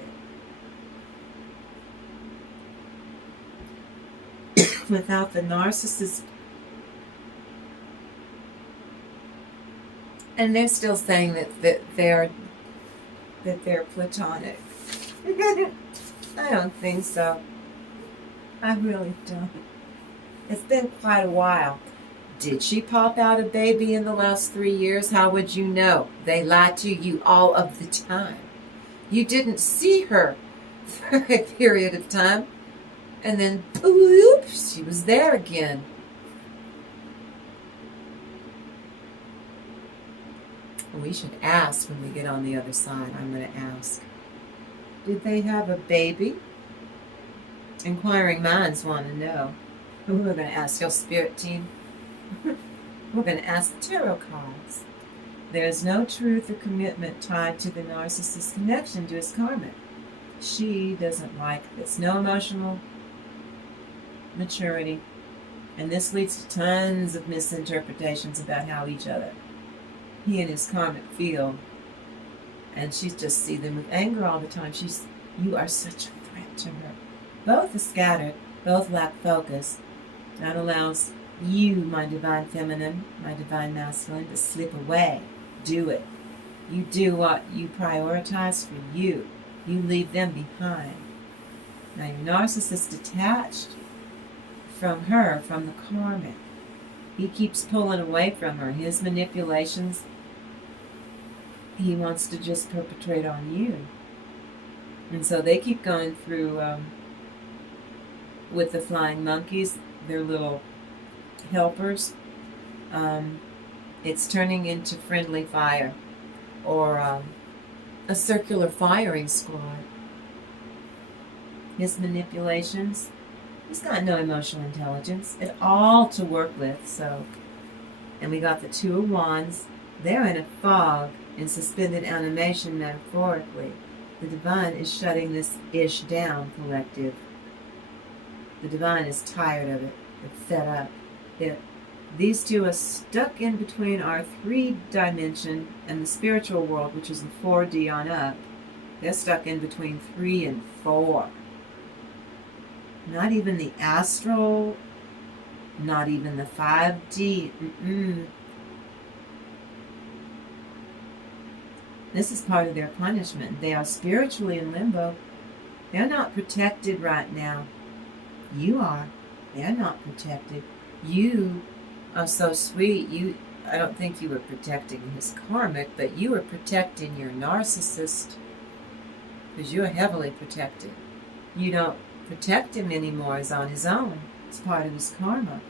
it. Without the narcissist. And they're still saying that they're platonic. I don't think so. I really don't. It's been quite a while. Did she pop out a baby in the last 3 years? How would you know? They lie to you all of the time. You didn't see her for a period of time. And then, oops, she was there again. We should ask when we get on the other side. I'm going to ask. Did they have a baby? Inquiring minds want to know. We're going to ask your spirit team. We're going to ask the tarot cards. There's no truth or commitment tied to the narcissist's connection to his karmic. She doesn't like this. No emotional maturity. And this leads to tons of misinterpretations about how he and his karmic feel. And she just sees them with anger all the time. You are such a threat to her. Both are scattered. Both lack focus. That allows you, my divine feminine, my divine masculine, to slip away. Do it. You do what you prioritize for you. You leave them behind. Now your narcissist is detached from her, from the karmic. He keeps pulling away from her. His manipulations, he wants to just perpetrate on you. And so they keep going through, with the flying monkeys, their little helpers. It's turning into friendly fire, or a circular firing squad. His manipulations, he's got no emotional intelligence at all to work with. So, and we got the Two of Wands. They're in a fog, in suspended animation, metaphorically. The divine is shutting this ish down, collective. The divine is tired of it. It's fed up. These two are stuck in between our 3D and the spiritual world, which is the 4D on up. They're stuck in between 3 and 4. Not even the astral, not even the 5D. This is part of their punishment. They are spiritually in limbo. They're not protected right now. You are. They're not protected. You are so sweet. I don't think you were protecting his karmic, but you were protecting your narcissist, because you are heavily protected. You don't protect him anymore. He's on his own. It's part of his karma.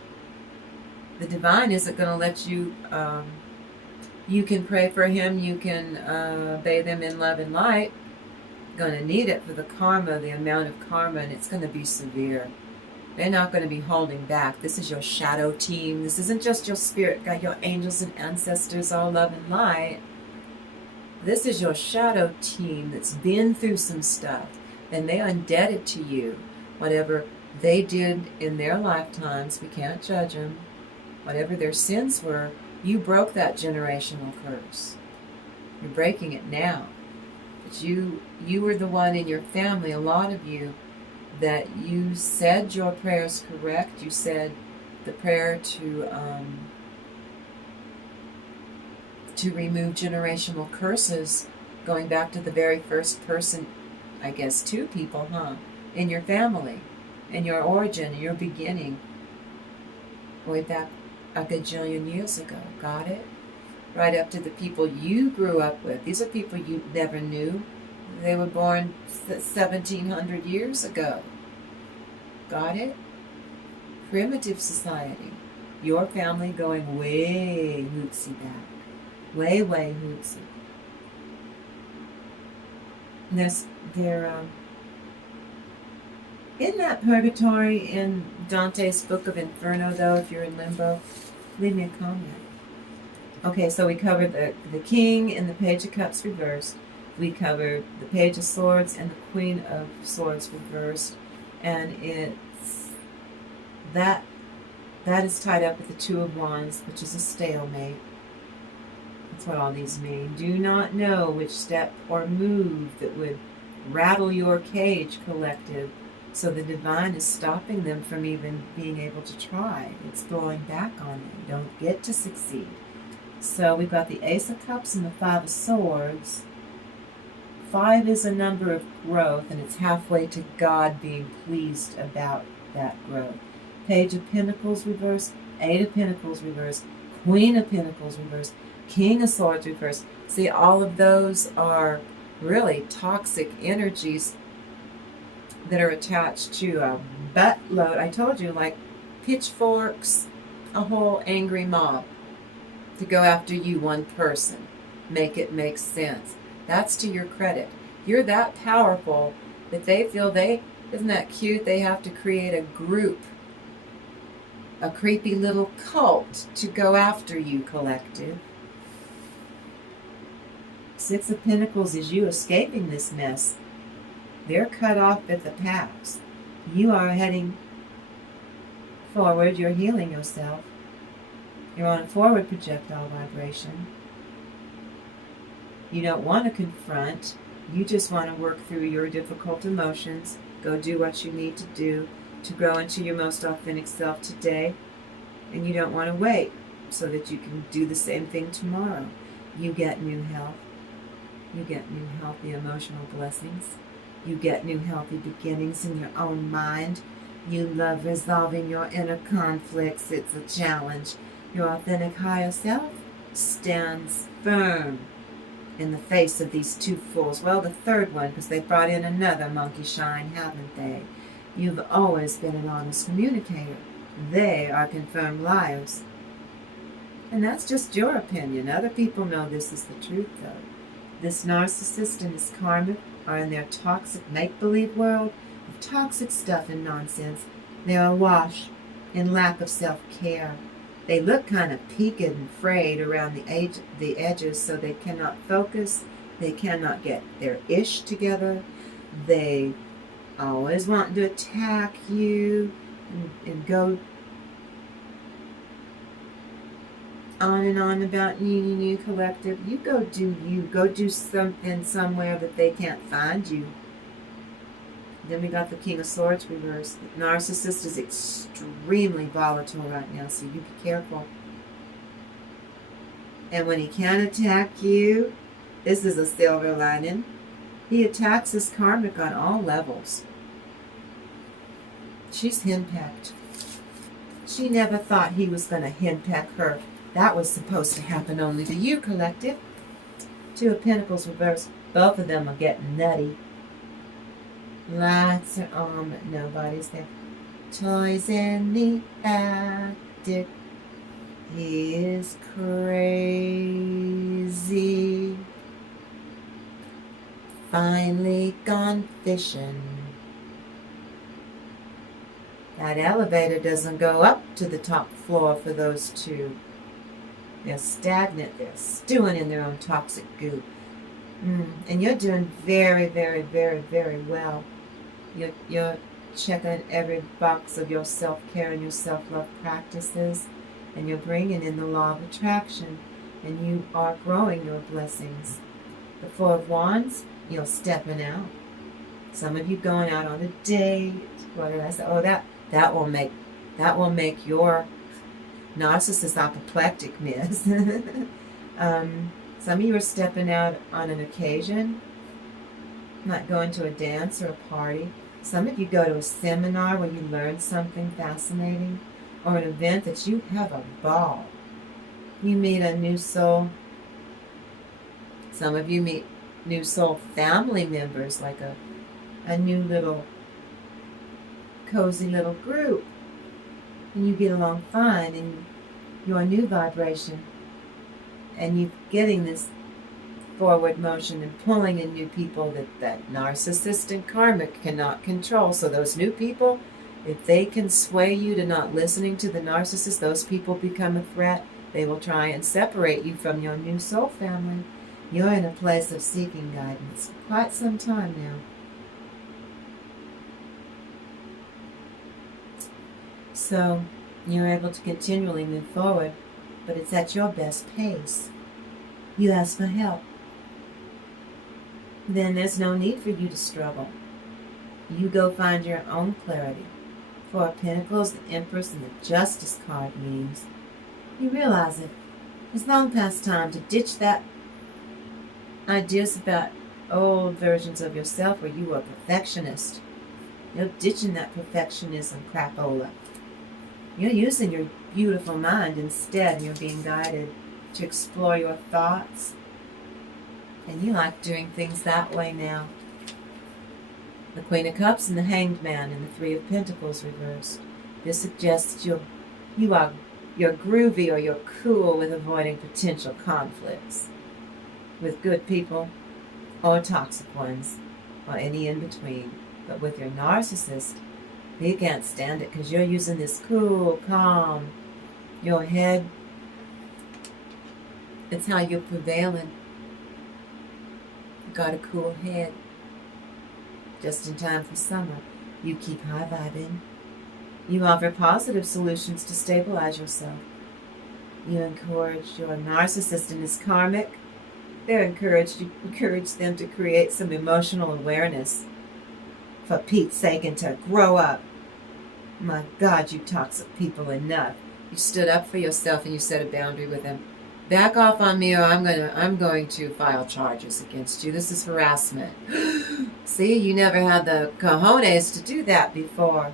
The divine isn't going to let you, you can pray for him, you can bathe him in love and light. Going to need it for the karma, the amount of karma, and it's going to be severe. They're not going to be holding back. This is your shadow team. This isn't just your spirit guide, your angels and ancestors, all love and light. This is your shadow team that's been through some stuff, and they are indebted to you. Whatever they did in their lifetimes, we can't judge them. Whatever their sins were, you broke that generational curse. You're breaking it now. But you were the one in your family, a lot of you, that you said your prayers correct. You said the prayer to remove generational curses, going back to the very first person, I guess 2 people, in your family, in your origin, in your beginning, way back a gajillion years ago. Got it? Right up to the people you grew up with. These are people you never knew. They were born 1,700 years ago. Got it? Primitive society. Your family going way hootsy back. Way, way hootsy. They're in that purgatory in Dante's Book of Inferno, though, if you're in limbo, leave me a comment. Okay, so we covered the King and the Page of Cups reversed. We covered the Page of Swords and the Queen of Swords reversed. And it's that is tied up with the Two of Wands, which is a stalemate. That's what all these mean. Do not know which step or move that would rattle your cage, collective. So the divine is stopping them from even being able to try. It's blowing back on them. Don't get to succeed. So we've got the Ace of Cups and the Five of Swords. 5 is a number of growth, and it's halfway to God being pleased about that growth. Page of Pentacles reversed, 8 of Pentacles reversed, Queen of Pentacles reversed, King of Swords reversed. See, all of those are really toxic energies that are attached to a buttload. I told you, like pitchforks, a whole angry mob to go after you, one person. Make it make sense. That's to your credit. You're that powerful that they feel isn't that cute? They have to create a group, a creepy little cult to go after you, collective. 6 of Pentacles is you escaping this mess. They're cut off at the pass. You are heading forward. You're healing yourself. You're on a forward projectile vibration. You don't want to confront. You just want to work through your difficult emotions. Go do what you need to do to grow into your most authentic self today. And you don't want to wait so that you can do the same thing tomorrow. You get new health. You get new healthy emotional blessings. You get new healthy beginnings in your own mind. You love resolving your inner conflicts. It's a challenge. Your authentic higher self stands firm in the face of these two fools. Well, the third one, because they brought in another monkey shine, haven't they? You've always been an honest communicator. They are confirmed liars. And that's just your opinion. Other people know this is the truth, though. This narcissist and this karmic are in their toxic make-believe world of toxic stuff and nonsense. They're awash in lack of self-care. They look kind of peaked and frayed around the edges, so they cannot focus. They cannot get their ish together. They always want to attack you and go on and on about you, collective. You go do you. Go do something somewhere that they can't find you. Then we got the King of Swords reversed. The narcissist is extremely volatile right now, so you be careful. And when he can't attack you, this is a silver lining. He attacks his karmic on all levels. She's henpecked. She never thought he was going to henpeck her. That was supposed to happen only to you, collective. 2 of Pentacles reversed. Both of them are getting nutty. Lights are on, but nobody's there. Toys in the attic. He is crazy. Finally gone fishing. That elevator doesn't go up to the top floor for those two. They're stagnant. They're stewing in their own toxic goo. And you're doing very, very, very, very well. You're checking every box of your self-care and your self-love practices. And you're bringing in the law of attraction. And you are growing your blessings. The 4 of Wands, you're stepping out. Some of you going out on a date. What did I say? Oh, that will make your narcissist apoplectic, miss. Some of you are stepping out on an occasion, not going to a dance or a party. Some of you go to a seminar where you learn something fascinating, or an event that you have a ball. You meet a new soul. Some of you meet new soul family members, like a new little cozy little group, and you get along fine, and you're a new vibration, and you're getting this forward motion and pulling in new people that narcissist and karmic cannot control. So those new people, if they can sway you to not listening to the narcissist, those people become a threat. They will try and separate you from your new soul family. You're in a place of seeking guidance for quite some time now. So you're able to continually move forward, but it's at your best pace. You ask for help. Then there's no need for you to struggle. You go find your own clarity. Four of Pentacles, the Empress, and the Justice card means you realize it. It's long past time to ditch that ideas about old versions of yourself where you were a perfectionist. You're ditching that perfectionism crapola. You're using your beautiful mind instead, and you're being guided to explore your thoughts. And you like doing things that way now. The Queen of Cups and the Hanged Man and the Three of Pentacles reversed. This suggests you're groovy or you're cool with avoiding potential conflicts with good people or toxic ones or any in between. But with your narcissist, he can't stand it because you're using this cool, calm, your head. It's how you're prevailing. You got a cool head. Just in time for summer, you keep high vibing. You offer positive solutions to stabilize yourself. You encourage your narcissist and his karmic. You encourage them to create some emotional awareness. For Pete's sake, and to grow up. My God, you toxic people, enough. You stood up for yourself and you set a boundary with him. Back off on me, or I'm going to file charges against you. This is harassment. See, you never had the cojones to do that before.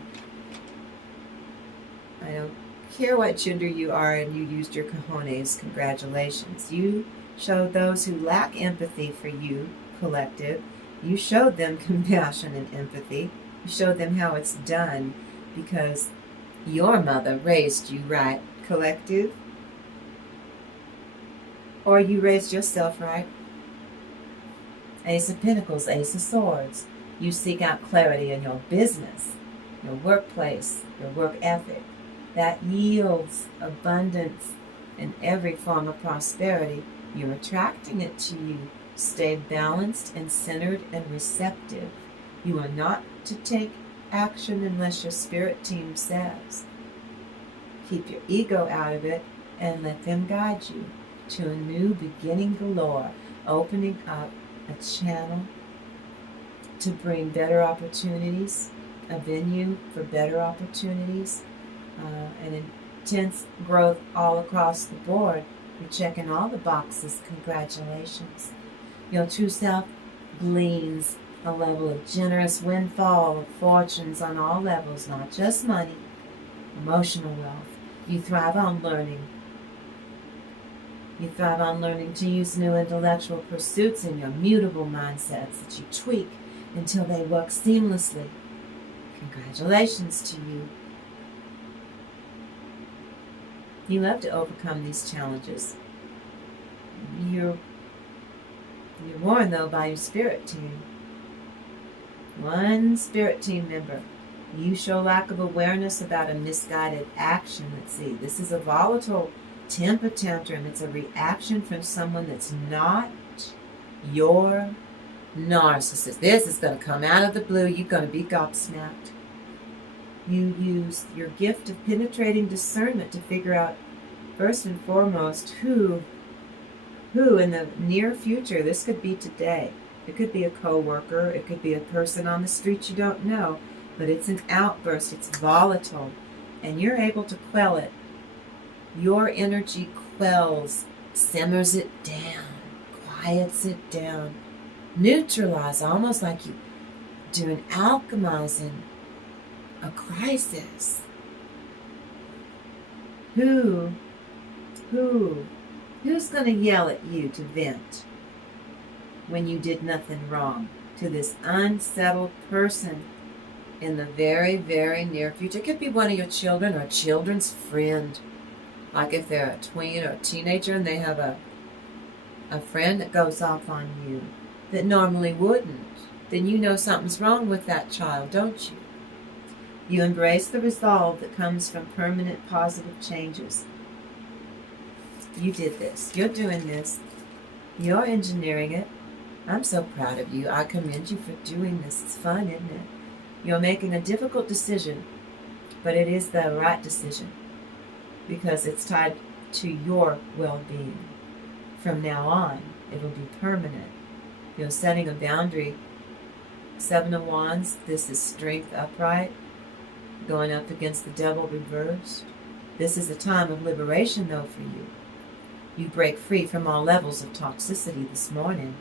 I don't care what gender you are, and you used your cojones. Congratulations. You showed those who lack empathy for you, collective. You showed them compassion and empathy. You showed them how it's done because your mother raised you right, collective. Or you raised yourself right. Ace of Pentacles, Ace of Swords. You seek out clarity in your business, your workplace, your work ethic. That yields abundance in every form of prosperity. You're attracting it to you. Stay balanced and centered and receptive. You are not to take action unless your spirit team says. Keep your ego out of it and let them guide you to a new beginning galore, opening up a channel to bring better opportunities, a venue for better opportunities, and intense growth all across the board. You're checking all the boxes. Congratulations. Your true self gleans a level of generous windfall of fortunes on all levels, not just money, emotional wealth. You thrive on learning. You thrive on learning to use new intellectual pursuits in your mutable mindsets that you tweak until they work seamlessly. Congratulations to you. You love to overcome these challenges. You're warned, though, by your spirit team. One spirit team member. You show lack of awareness about a misguided action. Let's see. This is a volatile temper tantrum. It's a reaction from someone that's not your narcissist. This is going to come out of the blue. You're going to be gobsmacked. You use your gift of penetrating discernment to figure out, first and foremost, who in the near future, this could be today. It could be a coworker. It could be a person on the street you don't know. But it's an outburst. It's volatile. And you're able to quell it. Your energy quells, simmers it down, quiets it down, neutralize, almost like you doing alchemizing a crisis. Who's going to yell at you to vent when you did nothing wrong to this unsettled person in the very, very near future? It could be one of your children or a children's friend. Like if they're a tween or a teenager and they have a friend that goes off on you that normally wouldn't, then you know something's wrong with that child, don't you? You embrace the resolve that comes from permanent positive changes. You did this. You're doing this. You're engineering it. I'm so proud of you. I commend you for doing this. It's fun, isn't it? You're making a difficult decision, but it is the right decision because it's tied to your well-being. From now on, it'll be permanent. You're setting a boundary. 7 of Wands, this is strength upright, going up against the devil reversed. This is a time of liberation, though, for you. You break free from all levels of toxicity this morning,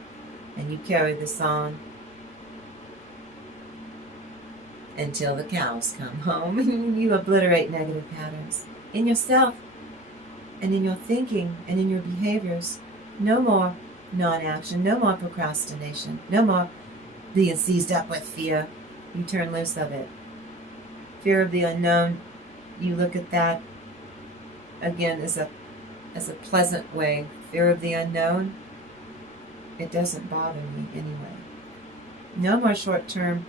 and you carry this on until the cows come home. You obliterate negative patterns in yourself and in your thinking and in your behaviors. No more non-action, no more procrastination, no more being seized up with fear. You turn loose of it. Fear of the unknown, you look at that again as a pleasant way. Fear of the unknown, it doesn't bother me anyway. No more short-term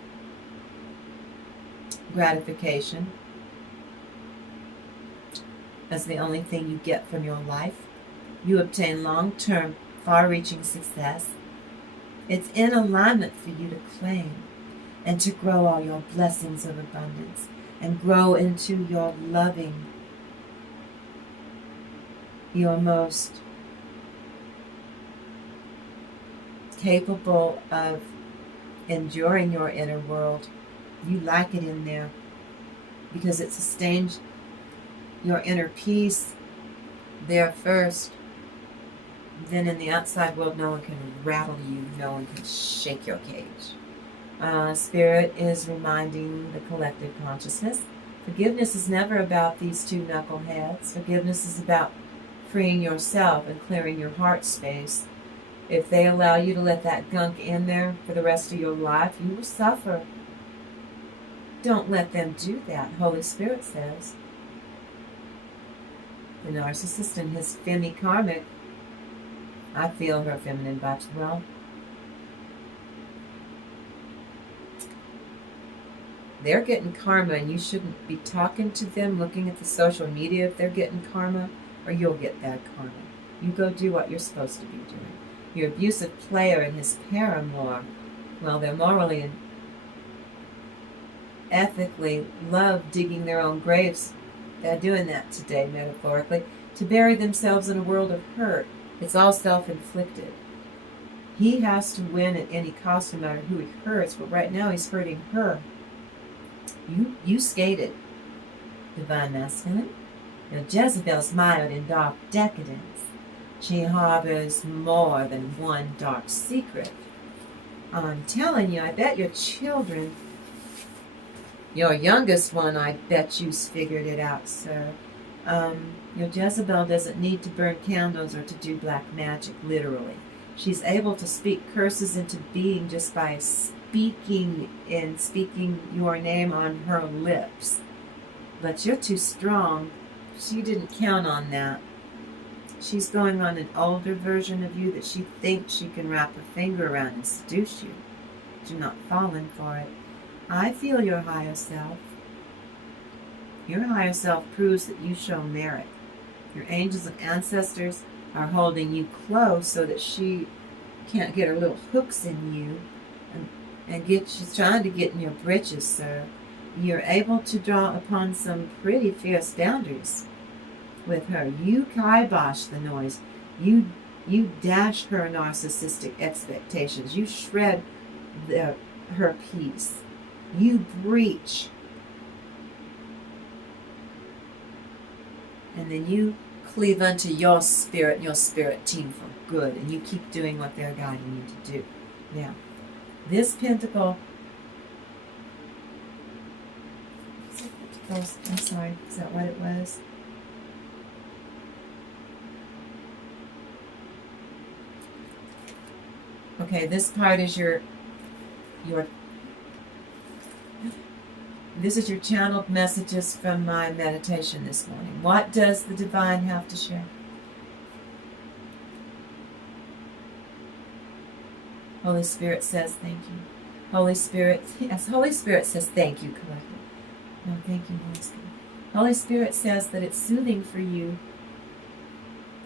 gratification as the only thing you get from your life. You obtain long-term, far-reaching success. It's in alignment for you to claim and to grow all your blessings of abundance and grow into your loving, your most capable of enduring your inner world. You like it in there because it sustains your inner peace there first. Then in the outside world, no one can rattle you. No one can shake your cage. Spirit is reminding the collective consciousness. Forgiveness is never about these two knuckleheads. Forgiveness is about freeing yourself and clearing your heart space. If they allow you to let that gunk in there for the rest of your life, you will suffer. Don't let them do that, Holy Spirit says. The narcissist and his femi-karmic, I feel her feminine vibes well. They're getting karma, and you shouldn't be talking to them, looking at the social media if they're getting karma, or you'll get bad karma. You go do what you're supposed to be doing. Your abusive player and his paramour, well, they're morally and ethically love digging their own graves. They're doing that today, metaphorically, to bury themselves in a world of hurt. It's all self-inflicted. He has to win at any cost, no matter who he hurts, but right now he's hurting her. You skated, Divine Masculine. Now Jezebel's mired in dark decadence. She harbors more than one dark secret. I'm telling you, I bet your children, your youngest one, I bet you's figured it out, sir. Your Jezebel doesn't need to burn candles or to do black magic, literally. She's able to speak curses into being just by speaking your name on her lips. But you're too strong. She didn't count on that. She's going on an older version of you that she thinks she can wrap her finger around and seduce you. But you're not falling for it. I feel your higher self. Your higher self proves that you show merit. Your angels and ancestors are holding you close so that she can't get her little hooks in you and she's trying to get in your britches, sir. You're able to draw upon some pretty fierce boundaries with her. You kibosh the noise. You dash her narcissistic expectations. You shred her peace. You breach. And then you cleave unto your spirit and your spirit team for good. And you keep doing what they're guiding you to do. Now, this pentacle Oh, I'm sorry. Is that what it was? Okay, this part is your this is your channeled messages from my meditation this morning. What does the divine have to share? Holy Spirit says thank you. Holy Spirit, yes, Holy Spirit says thank you, collective. No, thank you, Holy Spirit. Holy Spirit says that it's soothing for you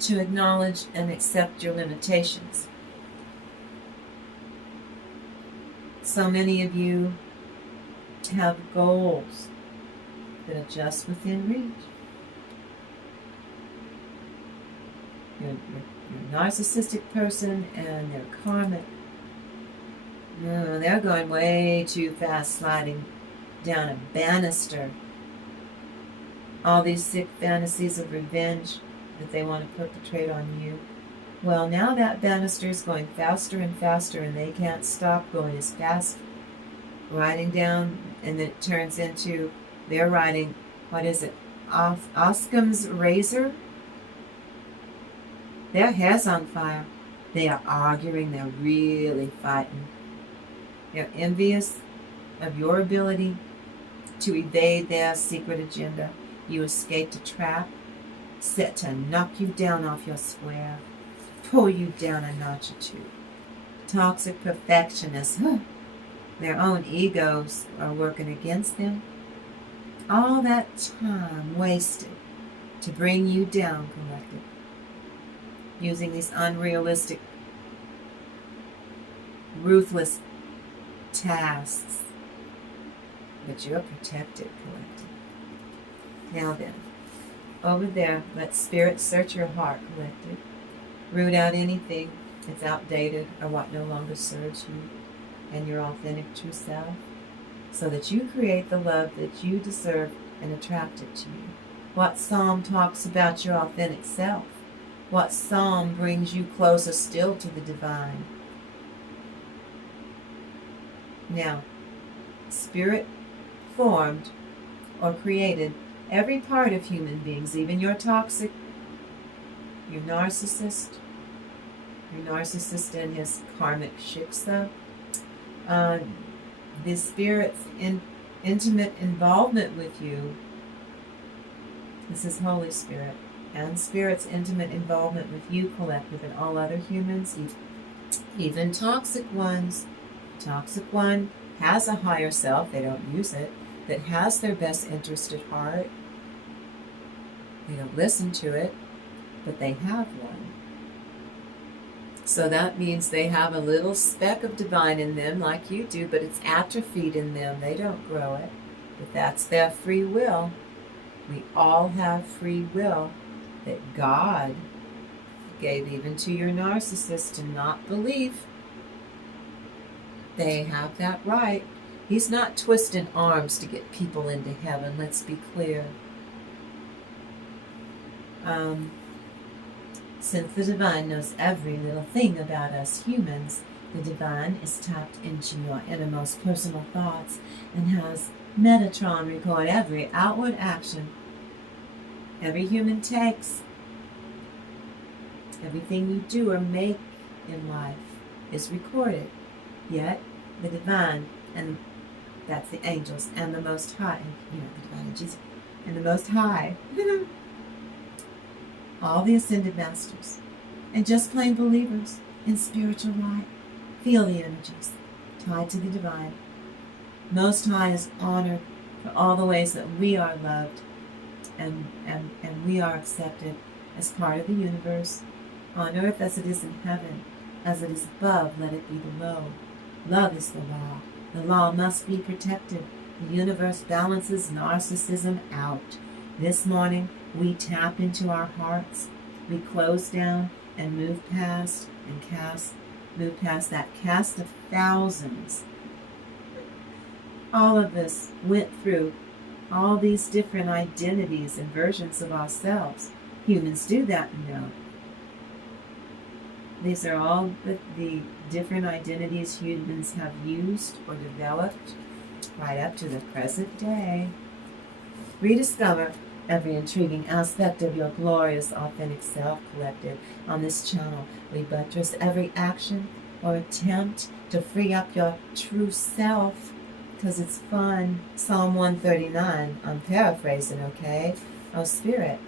to acknowledge and accept your limitations. So many of you have goals that are just within reach. You're a narcissistic person and they're karmic. No, they're going way too fast, sliding down a banister. All these sick fantasies of revenge that they want to perpetrate on you. Well, now that banister is going faster and faster and they can't stop going as fast, riding down, and then it turns into, they're riding, what is it, Occam's razor? Their hair's on fire. They are arguing, they're really fighting. They're envious of your ability to evade their secret agenda. You escaped a trap set to knock you down off your square, pull you down a notch or two. Toxic perfectionists, their own egos are working against them. All that time wasted to bring you down, collective, using these unrealistic, ruthless tasks. But you're protected, collective. Now then, over there, let Spirit search your heart, collective. Root out anything that's outdated or what no longer serves you and your authentic true self, so that you create the love that you deserve and attract it to you. What psalm talks about your authentic self? What psalm brings you closer still to the divine? Now, Spirit formed or created every part of human beings, even your toxic, your narcissist and his karmic shiksa. The Spirit's intimate involvement with you, this is Holy Spirit, and Spirit's intimate involvement with you, collective, and all other humans, even toxic ones. Toxic one has a higher self, they don't use it, that has their best interest at heart. They don't listen to it, but they have one. So that means they have a little speck of divine in them like you do, but it's atrophied in them. They don't grow it, but that's their free will. We all have free will that God gave even to your narcissist to not believe. They have that right. He's not twisting arms to get people into heaven, let's be clear. Since the divine knows every little thing about us humans, the divine is tapped into your innermost personal thoughts and has Metatron record every outward action every human takes. Everything you do or make in life is recorded. Yet the divine, and that's the angels, and the Most High, the divine and Jesus, and the Most High, all the ascended masters, and just plain believers in spiritual light, feel the energies tied to the divine. Most High is honored for all the ways that we are loved and we are accepted as part of the universe, on earth as it is in heaven. As it is above, let it be below. Love is the law. The law must be protected. The universe balances narcissism out. This morning, we tap into our hearts. We close down and move past that cast of thousands. All of us went through all these different identities and versions of ourselves. Humans do that, These are all the different identities humans have used or developed right up to the present day. Rediscover every intriguing aspect of your glorious, authentic self collective. On this channel, we buttress every action or attempt to free up your true self, because it's fun. Psalm 139, I'm paraphrasing, okay? Oh, Spirit.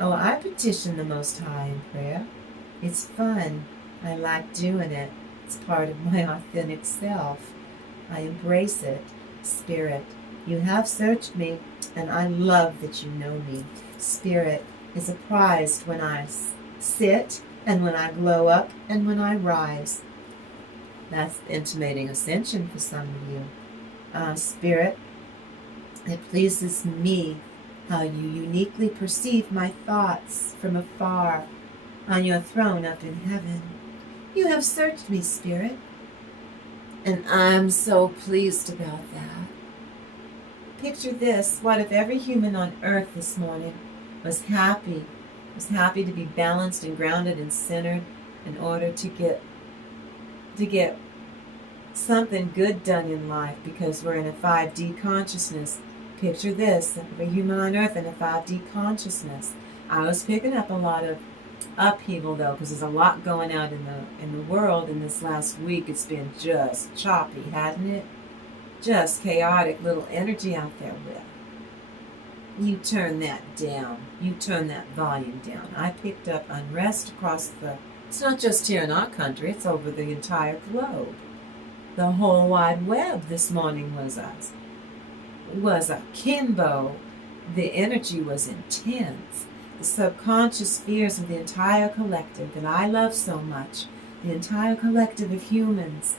Oh, I petition the Most High in prayer. It's fun. I like doing it. It's part of my authentic self. I embrace it. Spirit, you have searched me, and I love that you know me. Spirit is apprised when I sit, and when I glow up, and when I rise. That's intimating ascension for some of you. Spirit, it pleases me how you uniquely perceive my thoughts from afar on your throne up in heaven. You have searched me, Spirit, and I'm so pleased about that. Picture this. What if every human on earth this morning was happy to be balanced and grounded and centered in order to get something good done in life, because we're in a 5D consciousness. Picture this, every human on earth in a 5D consciousness. I was picking up a lot of upheaval, though, because there's a lot going out in the world in this last week. It's been just choppy, hasn't it? Just chaotic little energy out there with. You turn that down. You turn that volume down. I picked up unrest across it's not just here in our country, it's over the entire globe. The whole wide web this morning was akimbo. The energy was intense. The subconscious fears of the entire collective that I love so much, the entire collective of humans.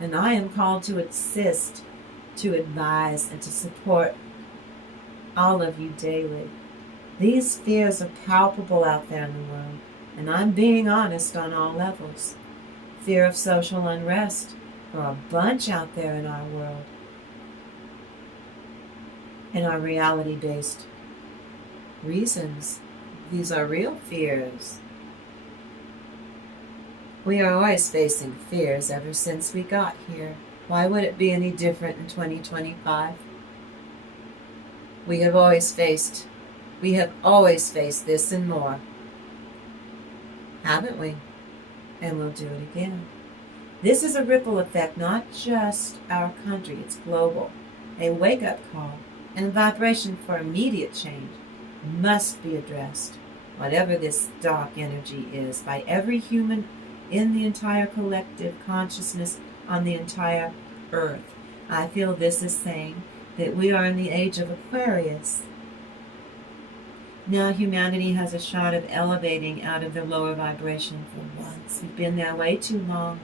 And I am called to assist, to advise, and to support all of you daily. These fears are palpable out there in the world, and I'm being honest on all levels. Fear of social unrest for a bunch out there in our world, in our reality-based reasons. These are real fears. We are always facing fears ever since we got here. Why would it be any different in 2025? We have always faced this and more, haven't we? And we'll do it again. This is a ripple effect, not just our country, it's global. A wake-up call and a vibration for immediate change must be addressed, whatever this dark energy is, by every human in the entire collective consciousness on the entire earth. I feel this is saying that we are in the age of Aquarius. Now humanity has a shot of elevating out of the lower vibration for once. We've been there way too long.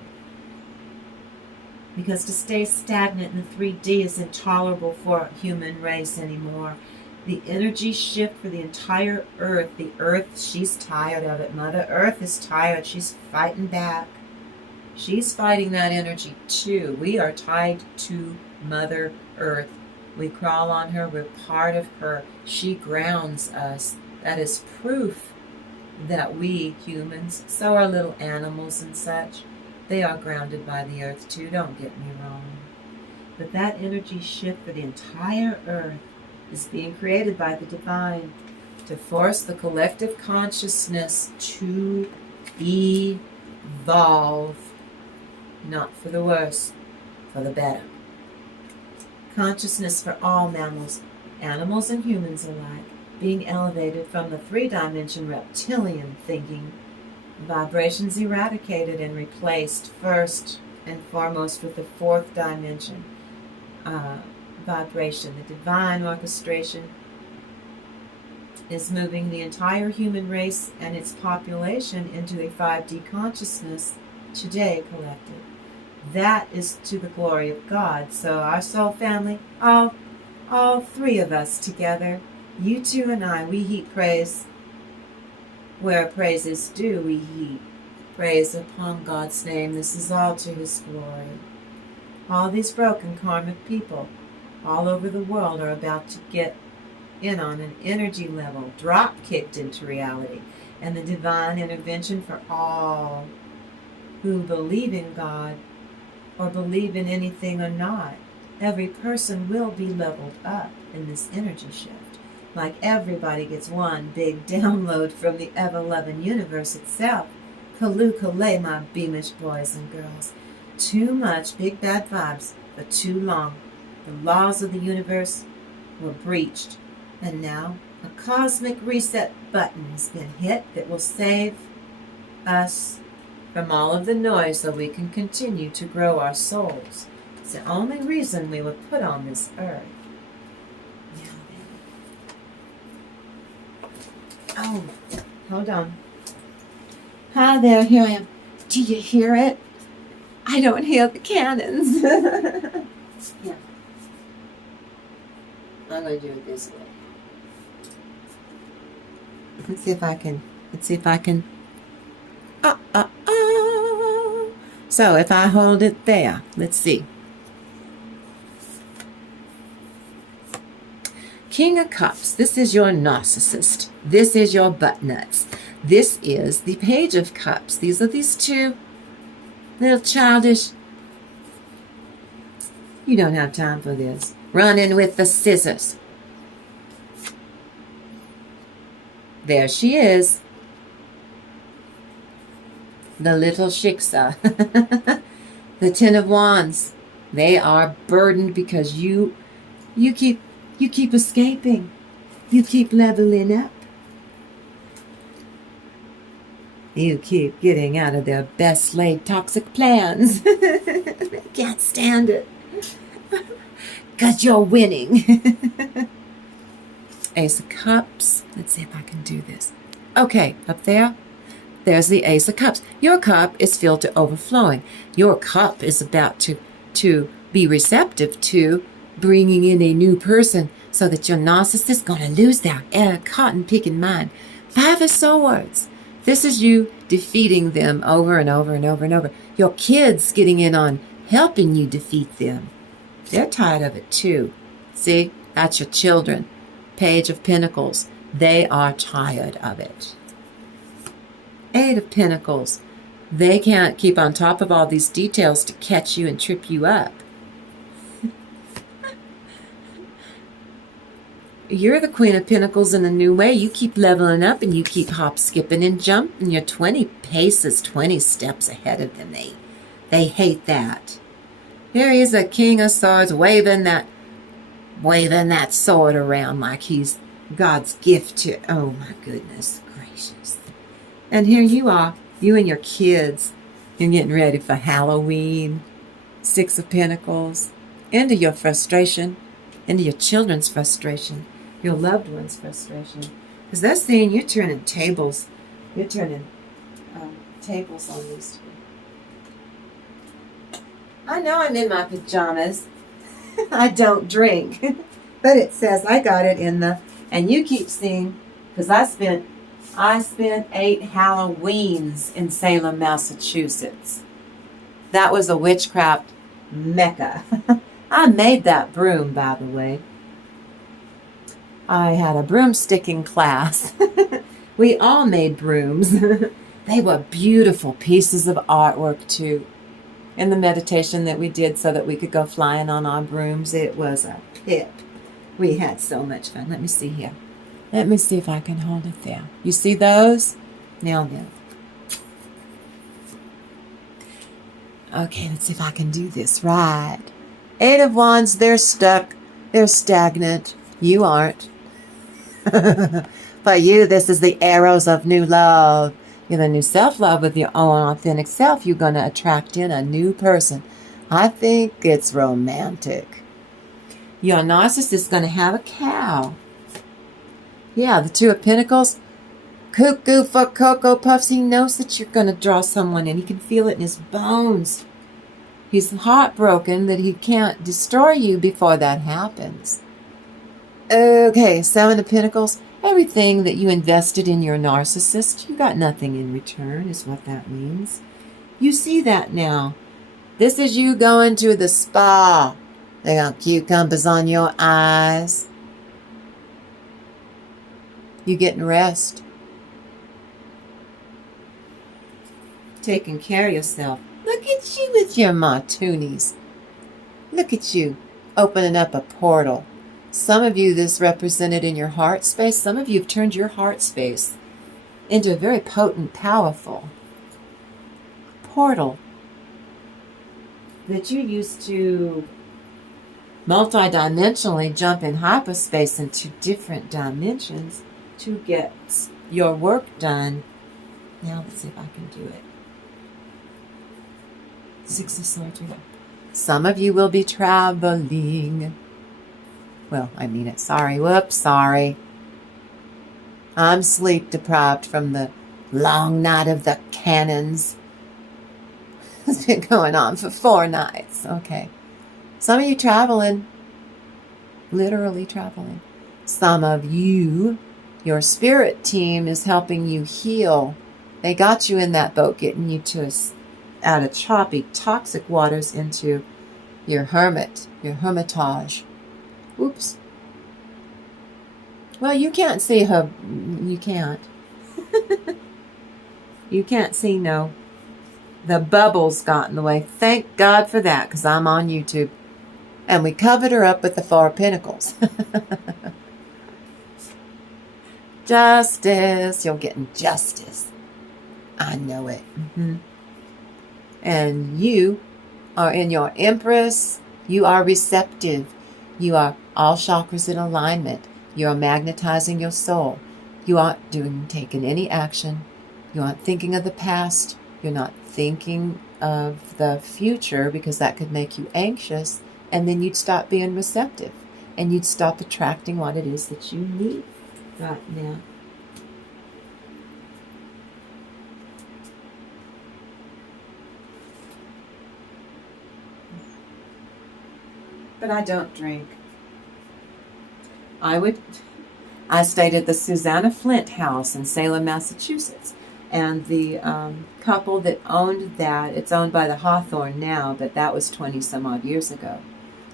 Because to stay stagnant in the 3D is intolerable for a human race anymore. The energy shift for the entire earth. The earth, she's tired of it. Mother Earth is tired. She's fighting back. She's fighting that energy too. We are tied to Mother Earth. We crawl on her. We're part of her. She grounds us. That is proof that we humans, so are little animals and such, they are grounded by the earth too, don't get me wrong. But that energy shift for the entire earth is being created by the divine to force the collective consciousness to evolve. Not for the worse, for the better. Consciousness for all mammals, animals and humans alike, being elevated from the 3-dimension reptilian thinking, vibrations eradicated and replaced first and foremost with the 4th dimension vibration. The divine orchestration is moving the entire human race and its population into a 5D consciousness today collective. That is to the glory of God. So our soul family, all 3 of us together, you 2 and I, we heap praise where praise is due. We heap praise upon God's name. This is all to His glory. All these broken karmic people all over the world are about to get in on an energy level, drop kicked into reality, and the divine intervention for all who believe in God or believe in anything or not. Every person will be leveled up in this energy shift. Like everybody gets one big download from the ever-loving universe itself. Kaloo-kalay, my beamish boys and girls. Too much big bad vibes for too long. The laws of the universe were breached. And now a cosmic reset button has been hit that will save us from all of the noise so we can continue to grow our souls. It's the only reason we were put on this earth. Oh, hold on. Hi there, here I am. Do you hear it? I don't hear the cannons. Yeah. I'm going to do it this way. Let's see if I can. So if I hold it there, let's see. King of Cups, this is your narcissist. This is your butt nuts. This is the Page of Cups. These are these two little childish. You don't have time for this. Running with the scissors. There she is. The little shiksa. The Ten of Wands. They are burdened because you keep escaping. You keep leveling up. You keep getting out of their best laid toxic plans. Can't stand it. Because you're winning. Ace of Cups. Let's see if I can do this. Okay, up there. There's the Ace of Cups. Your cup is filled to overflowing. Your cup is about to be receptive to bringing in a new person so that your narcissist is going to lose their cotton-picking mind. Five of Swords. This is you defeating them over and over and over and over. Your kids getting in on helping you defeat them. They're tired of it too. See, that's your children. Page of Pentacles. They are tired of it. Eight of Pentacles. They can't keep on top of all these details to catch you and trip you up. You're the Queen of Pentacles in a new way. You keep leveling up and you keep hop, skipping, and jumping. You're 20 paces, 20 steps ahead of them. They hate that. Here he is, a King of Swords, waving that sword around like he's God's gift to. Oh my goodness gracious! And here you are, you and your kids. You're getting ready for Halloween. Six of Pentacles. Into your frustration, into your children's frustration. Your loved one's frustration. Because they're seeing you're turning tables. You're turning tables on these two. I know I'm in my pajamas. I don't drink. But it says I got it in the... And you keep seeing... Because I spent 8 Halloweens in Salem, Massachusetts. That was a witchcraft mecca. I made that broom, by the way. I had a broomsticking class. We all made brooms. They were beautiful pieces of artwork, too. In the meditation that we did so that we could go flying on our brooms, it was a pip. We had so much fun. Let me see here. Let me see if I can hold it there. You see those? Now then. Okay, let's see if I can do this right. Eight of Wands, they're stuck. They're stagnant. You aren't. For you, this is the arrows of new love. You're the new self-love with your own authentic self. You're going to attract in a new person. I think it's romantic. Your narcissist is going to have a cow. Yeah, the Two of Pentacles. Cuckoo for Cocoa Puffs. He knows that you're going to draw someone in. He can feel it in his bones. He's heartbroken that he can't destroy you before that happens. Okay, Seven of Pentacles. Everything that you invested in your narcissist, you got nothing in return, is what that means. You see that now. This is you going to the spa. They got cucumbers on your eyes. You getting rest. Taking care of yourself. Look at you with your martinis. Look at you. opening up a portal. Some of you, this represented in your heart space. Some of you have turned your heart space into a very potent, powerful portal that you used to multidimensionally jump in hyperspace into different dimensions to get your work done. Now let's see if I can do it. Six of Swords. Some of you will be traveling. Well, I mean it. Sorry. Whoops, sorry. I'm sleep deprived from the long night of the cannons. It's been going on for 4 nights. Okay. Some of you traveling. Literally traveling. Some of you, your spirit team is helping you heal. They got you in that boat, getting you to out of choppy, toxic waters into your hermitage. Oops. Well, you can't see her. You can't. You can't see, no. The bubbles got in the way. Thank God for that, because I'm on YouTube. And we covered her up with the 4 of Pentacles. Justice. You're getting justice. I know it. And you are in your Empress. You are receptive. You are all chakras in alignment. You are magnetizing your soul. You aren't taking any action. You aren't thinking of the past. You're not thinking of the future, because that could make you anxious. And then you'd stop being receptive. And you'd stop attracting what it is that you need right now. But I don't drink. I stayed at the Susanna Flint house in Salem, Massachusetts. And the couple that owned that, it's owned by the Hawthorne now, but that was 20 some odd years ago.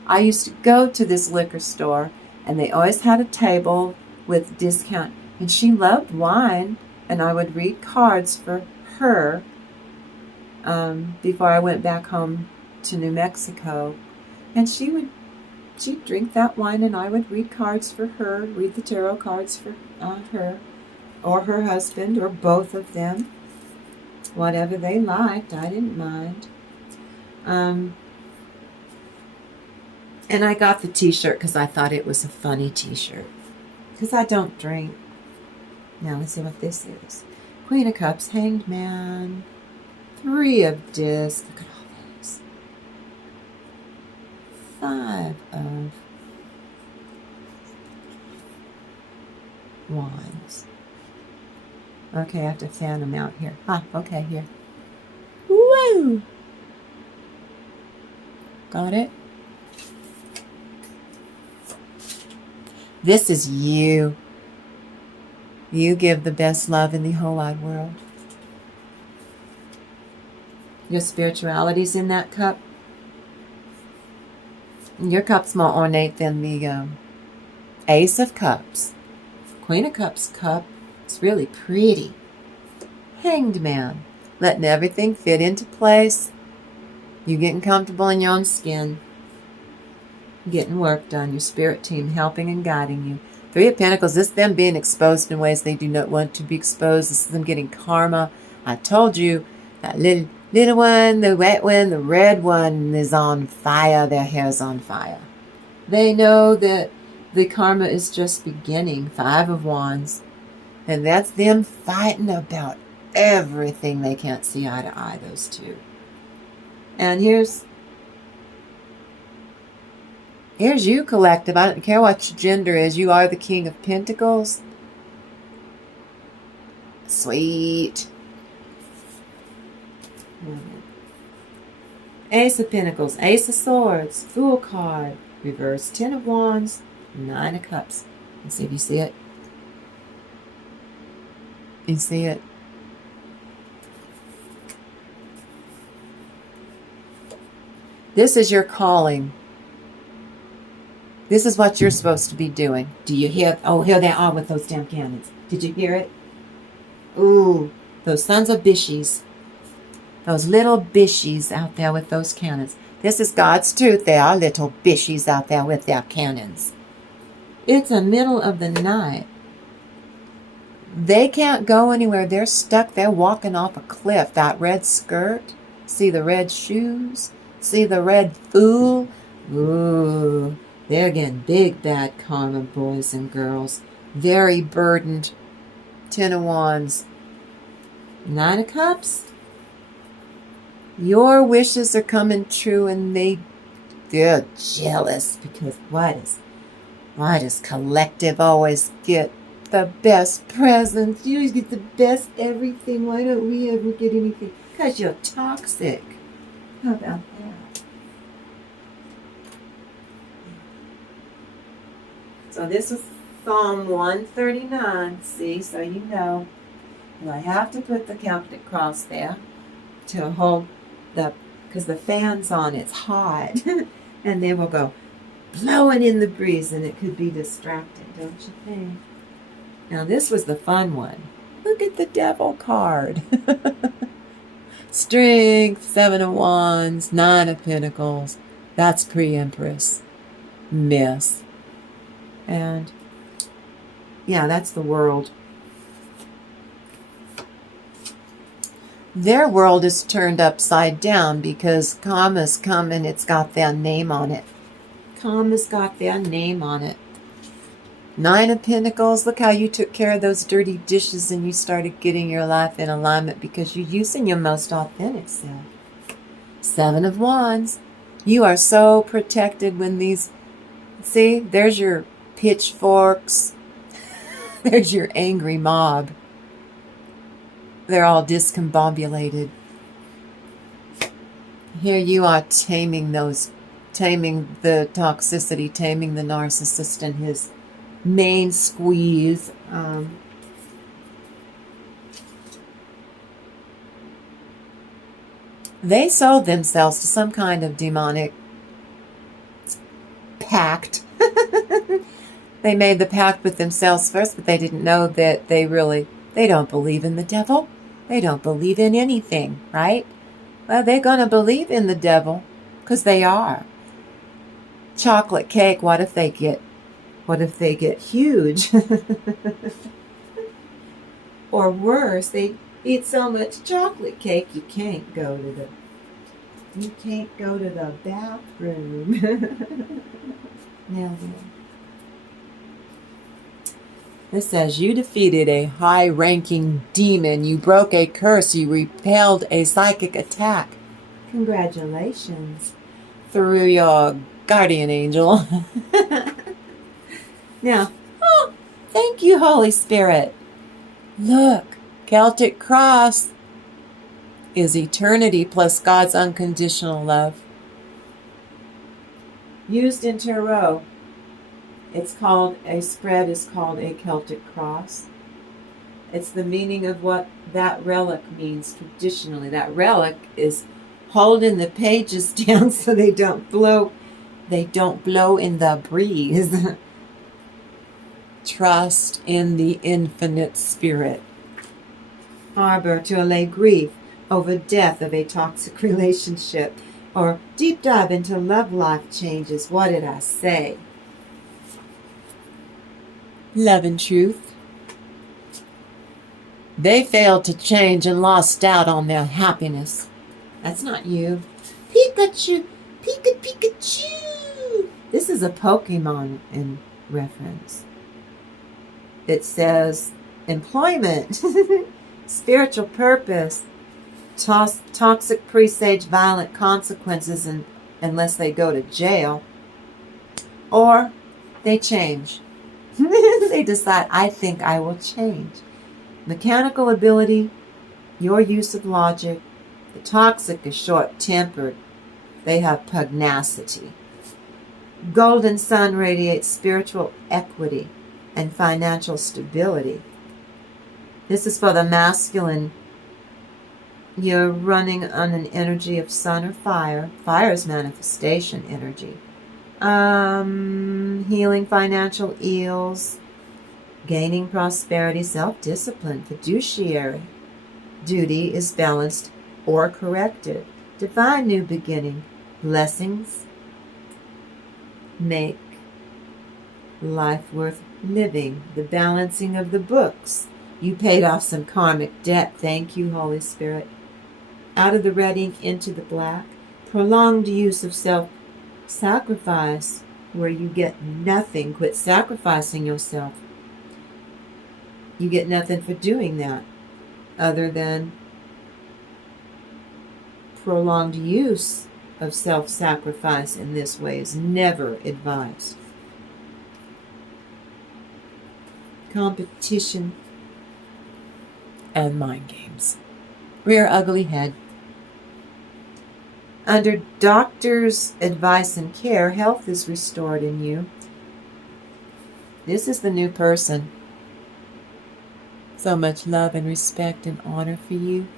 I used to go to this liquor store, and they always had a table with discount. And she loved wine, and I would read cards for her before I went back home to New Mexico. And she'd drink that wine, and I would read cards for her, read the tarot cards for her, or her husband, or both of them. Whatever they liked, I didn't mind. And I got the t-shirt because I thought it was a funny t-shirt. Because I don't drink. Now let's see what this is. Queen of Cups, Hanged Man, 3 of Discs. Look at all these. 5 of Wands. Okay, I have to fan them out here. Okay, here. Woo! Got it? This is you. You give the best love in the whole wide world. Your spirituality's in that cup. Your cup's more ornate than the Ace of Cups. Queen of Cups cup. It's really pretty. Hanged Man. Letting everything fit into place. You getting comfortable in your own skin. Getting work done. Your spirit team helping and guiding you. 3 of Pentacles. This is them being exposed in ways they do not want to be exposed. This is them getting karma. I told you that little one, the wet one, the red one is on fire. Their hair's on fire. They know that the karma is just beginning. 5 of Wands. And that's them fighting about everything. They can't see eye to eye, those two. And here's you, collective. I don't care what your gender is. You are the King of Pentacles. Sweet. Ace of Pentacles, Ace of Swords, Fool card, reverse 10 of Wands, 9 of Cups. Let's see if you see it. You see it? This is your calling. This is what you're supposed to be doing. Do you hear? Oh, here they are with those damn cannons. Did you hear it? Ooh, those sons of bishies. Those little bishies out there with those cannons. This is God's truth. They are little bishies out there with their cannons. It's the middle of the night. They can't go anywhere. They're stuck. They're walking off a cliff. That red skirt. See the red shoes? See the red fool? Ooh, they're getting big bad karma, boys and girls. Very burdened. 10 of Wands. 9 of Cups. Your wishes are coming true, and they're jealous because why does collective always get the best presents? You always get the best everything. Why don't we ever get anything? Because you're toxic. How about that? So this is Psalm 139. See, so you know. And I have to put the Celtic cross there to hold because the fan's on, it's hot. And then we'll go blowing in the breeze, and it could be distracting, don't you think? Now this was the fun one. Look at the devil card. Strength, 7 of Wands, 9 of Pentacles. That's pre-Empress. Miss. And yeah, that's the world. Their world is turned upside down because karma's come and it's got their name on it. Karma's got their name on it. 9 of Pentacles. Look how you took care of those dirty dishes and you started getting your life in alignment because you're using your most authentic self. 7 of Wands. You are so protected when these... See, there's your pitchforks. There's your angry mob. They're all discombobulated. Here you are taming the toxicity, taming the narcissist and his main squeeze. They sold themselves to some kind of demonic pact. They made the pact with themselves first, but they didn't know that they don't believe in the devil. They don't believe in anything, right? Well, they're going to believe in the devil because they are. Chocolate cake, what if they get huge? Or worse, they eat so much chocolate cake you can't go to the bathroom. Now then. This says, you defeated a high-ranking demon. You broke a curse. You repelled a psychic attack. Congratulations. Through your guardian angel. Now, thank you, Holy Spirit. Look, Celtic cross is eternity plus God's unconditional love. Used in tarot. It's called, a spread is called a Celtic cross. It's the meaning of what that relic means traditionally. That relic is holding the pages down so they don't blow in the breeze. Trust in the infinite spirit. Harbor to allay grief over death of a toxic relationship. Or deep dive into love life changes. What did I say? Love and truth. They failed to change and lost out on their happiness. That's not you. Pikachu! Pikachu! This is a Pokemon in reference. It says employment, spiritual purpose, toxic presage violent consequences unless they go to jail, or they change. They decide, I think I will change. Mechanical ability, your use of logic. The toxic is short-tempered. They have pugnacity. Golden sun radiates spiritual equity and financial stability. This is for the masculine. You're running on an energy of sun or fire. Fire is manifestation energy. Healing financial ills, gaining prosperity, self-discipline, fiduciary duty is balanced or corrected. Divine new beginning, Blessings make life worth living. The balancing of the books. You paid off some karmic debt. Thank you, Holy Spirit. Out of the red ink into the black. Prolonged use of self-sacrifice, where you get nothing. Quit sacrificing yourself. You get nothing for doing that, other than prolonged use of self-sacrifice in this way is never advised. Competition and mind games. Rear ugly head. Under doctor's advice and care, health is restored in you. This is the new person. So much love and respect and honor for you.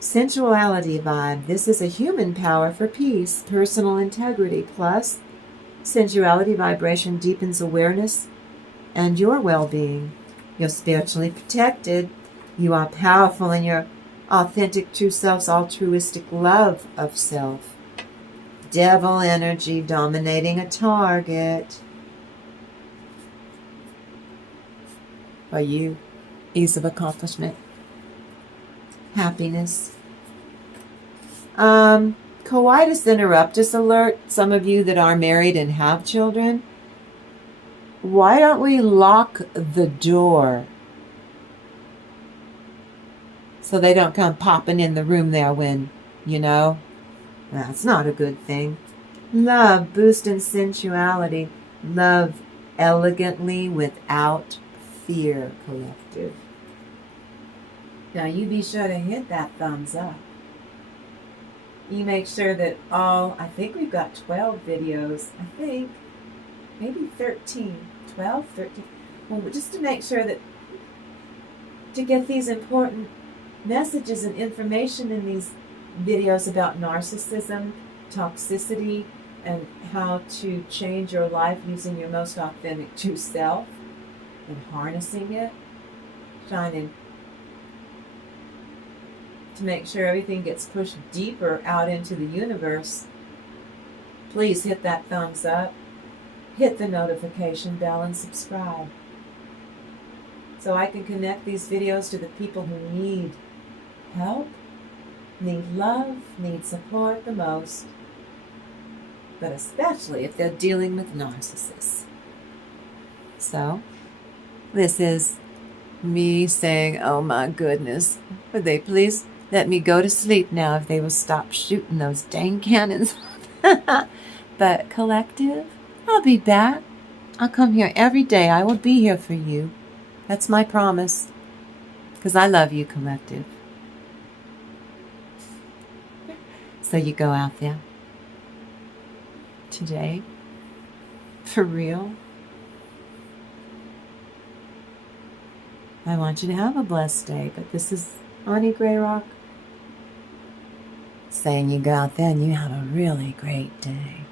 Sensuality vibe. This is a human power for peace, personal integrity. Plus, sensuality vibration deepens awareness and your well-being. You're spiritually protected. You are powerful in your authentic true self's altruistic love of self. Devil energy dominating a target. For you, ease of accomplishment. Happiness. Coitus interruptus alert. Some of you that are married and have children, why don't we lock the door so they don't come popping in the room there when, that's not a good thing. Love, boosting sensuality. Love elegantly without fear, collective. Now you be sure to hit that thumbs up. You make sure that I think we've got 12 videos. I think maybe 13. 12, 13. Well, just to make sure that to get these important messages and information in these videos about narcissism, toxicity, and how to change your life using your most authentic true self and harnessing it, shining to make sure everything gets pushed deeper out into the universe. Please hit that thumbs up, hit the notification bell, and subscribe so I can connect these videos to the people who need help, need love, need support the most, but especially if they're dealing with narcissists. So, this is me saying, oh my goodness, would they please let me go to sleep now if they will stop shooting those dang cannons. But collective, I'll be back. I'll come here every day. I will be here for you. That's my promise. Because I love you, collective. So you go out there today, for real. I want you to have a blessed day, but this is Auntie Grayrock saying you go out there and you have a really great day.